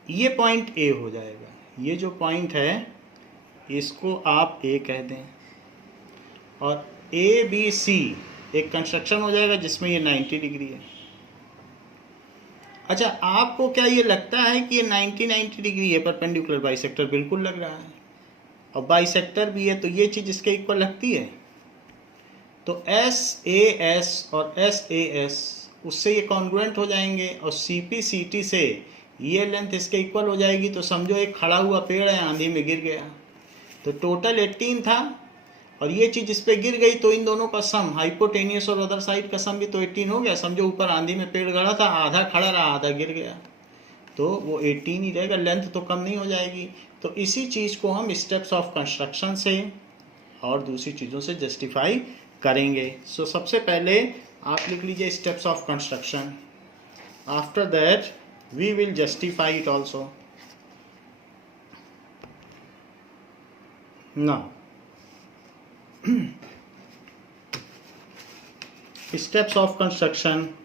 ये पॉइंट ए हो जाएगा। ये जो पॉइंट है इसको आप ए कह दें, और ए बी सी एक कंस्ट्रक्शन हो जाएगा जिसमें ये 90 डिग्री है। अच्छा, आपको क्या ये लगता है कि ये 90 डिग्री है परपेंडिकुलर बाइसेक्टर? बिल्कुल लग रहा है, और बाइसेक्टर भी है, तो ये चीज़ इसके इक्वल लगती है। तो एस ए एस और एस ए एस उससे ये कॉन्ग्रुएंट हो जाएंगे, और सी पी सी टी से ये लेंथ इसके इक्वल हो जाएगी। तो समझो एक खड़ा हुआ पेड़ है, आंधी में गिर गया, तो टोटल 18 था, और ये चीज़ इस पर गिर गई, तो इन दोनों का सम, हाइपोटेनियस और अदर साइड का सम भी तो 18 हो गया। समझो ऊपर आंधी में पेड़ गड़ा था, आधा खड़ा रहा आधा गिर गया, तो वो 18 ही रहेगा, लेंथ तो कम नहीं हो जाएगी। तो इसी चीज़ को हम स्टेप्स ऑफ कंस्ट्रक्शन से और दूसरी चीज़ों से जस्टिफाई करेंगे। सो सबसे पहले आप लिख लीजिए steps of construction, after that we will justify it also. Now, steps of construction.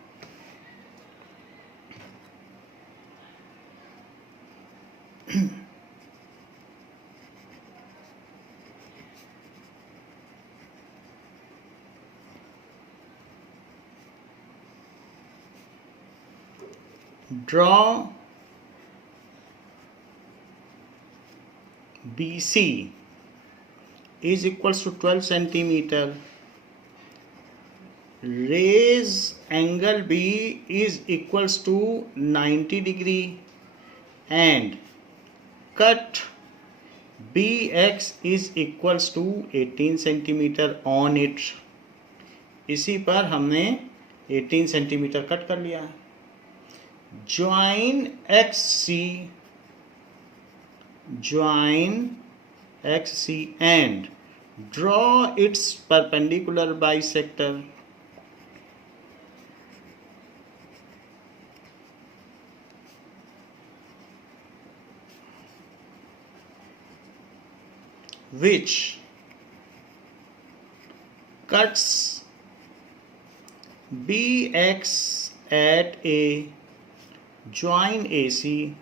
Draw BC is equals to 12 centimeter. Raise angle B is equals to 90 degree, and cut BX is equals to 18 centimeter on it. इसी पर हमने 18 centimetre cut कर लिया। Join XC and draw its perpendicular bisector. Which cuts BX at A, join AC,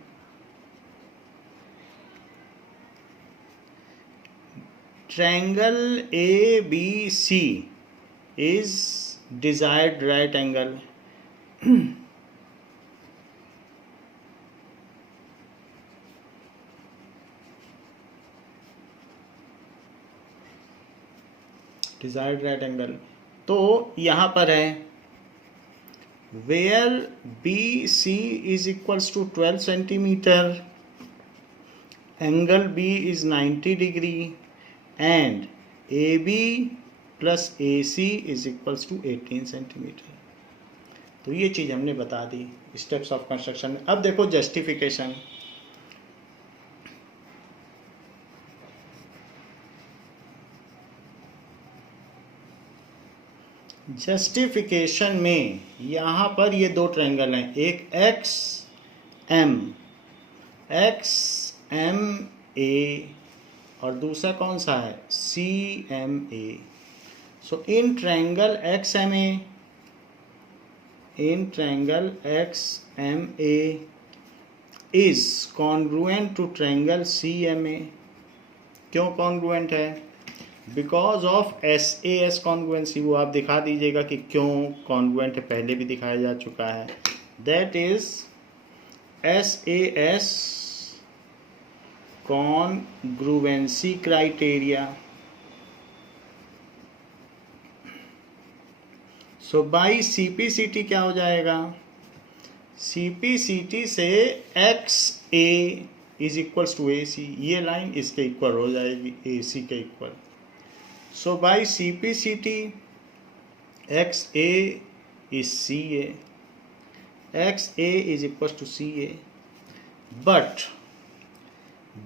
triangle ABC is desired right angle. Desired right angle. तो यहाँ पर है where B C is equals to 12 centimetre, angle B is 90 degree, and AB plus AC is equals to 18 centimetre. तो ये चीज़ हमने बता the steps of construction में। अब देखो जस्टिफिकेशन। जस्टिफिकेशन में यहाँ पर ये दो ट्रायंगल हैं, एक XMA और दूसरा कौन सा है CMA। So in triangle XMA is congruent to triangle CMA। क्यों कॉन्ग्रुएंट है? Because of SAS congruency. वो आप दिखा दीजिएगा कि क्यों कॉन्ग्रुएंट है, पहले भी दिखाया जा चुका है। That is SAS congruency criteria. So by CPCT क्या हो जाएगा? CPCT से XA is equals to AC, ये लाइन इसके इक्वल हो जाएगी, AC के equal. So by CPCT XA is CA, XA is equals to CA, but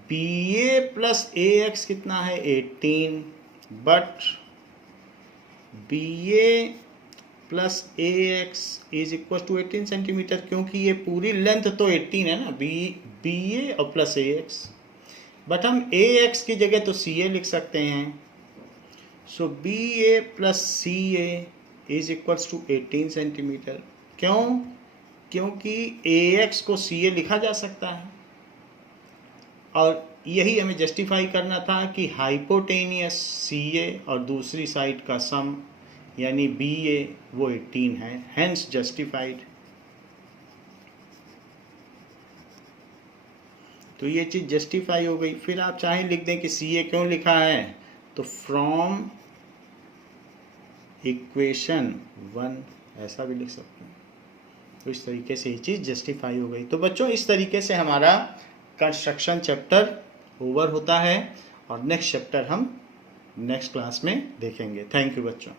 BA plus AX कितना है 18, but BA plus AX is equal to 18 centimetre, क्योंकि ये पूरी लेंथ तो 18 है ना, BA और प्लस AX, बट हम AX की जगह तो CA लिख सकते हैं। So BA plus CA is equals to 18 centimetre. क्यों? क्योंकि AX को CA लिखा जा सकता है, और यही हमें जस्टिफाई करना था कि हाइपोटेनियस CA और दूसरी साइड का सम यानी BA वो 18 है, हेंस जस्टिफाइड। तो ये चीज़ जस्टिफाई हो गई। फिर आप चाहे लिख दें कि CA क्यों लिखा है, तो फ्रॉम इक्वेशन 1 ऐसा भी लिख सकते हैं। तो इस तरीके से ये चीज़ जस्टिफाई हो गई। तो बच्चों इस तरीके से हमारा कंस्ट्रक्शन चैप्टर ओवर होता है, और नेक्स्ट चैप्टर हम नेक्स्ट क्लास में देखेंगे। थैंक यू बच्चों।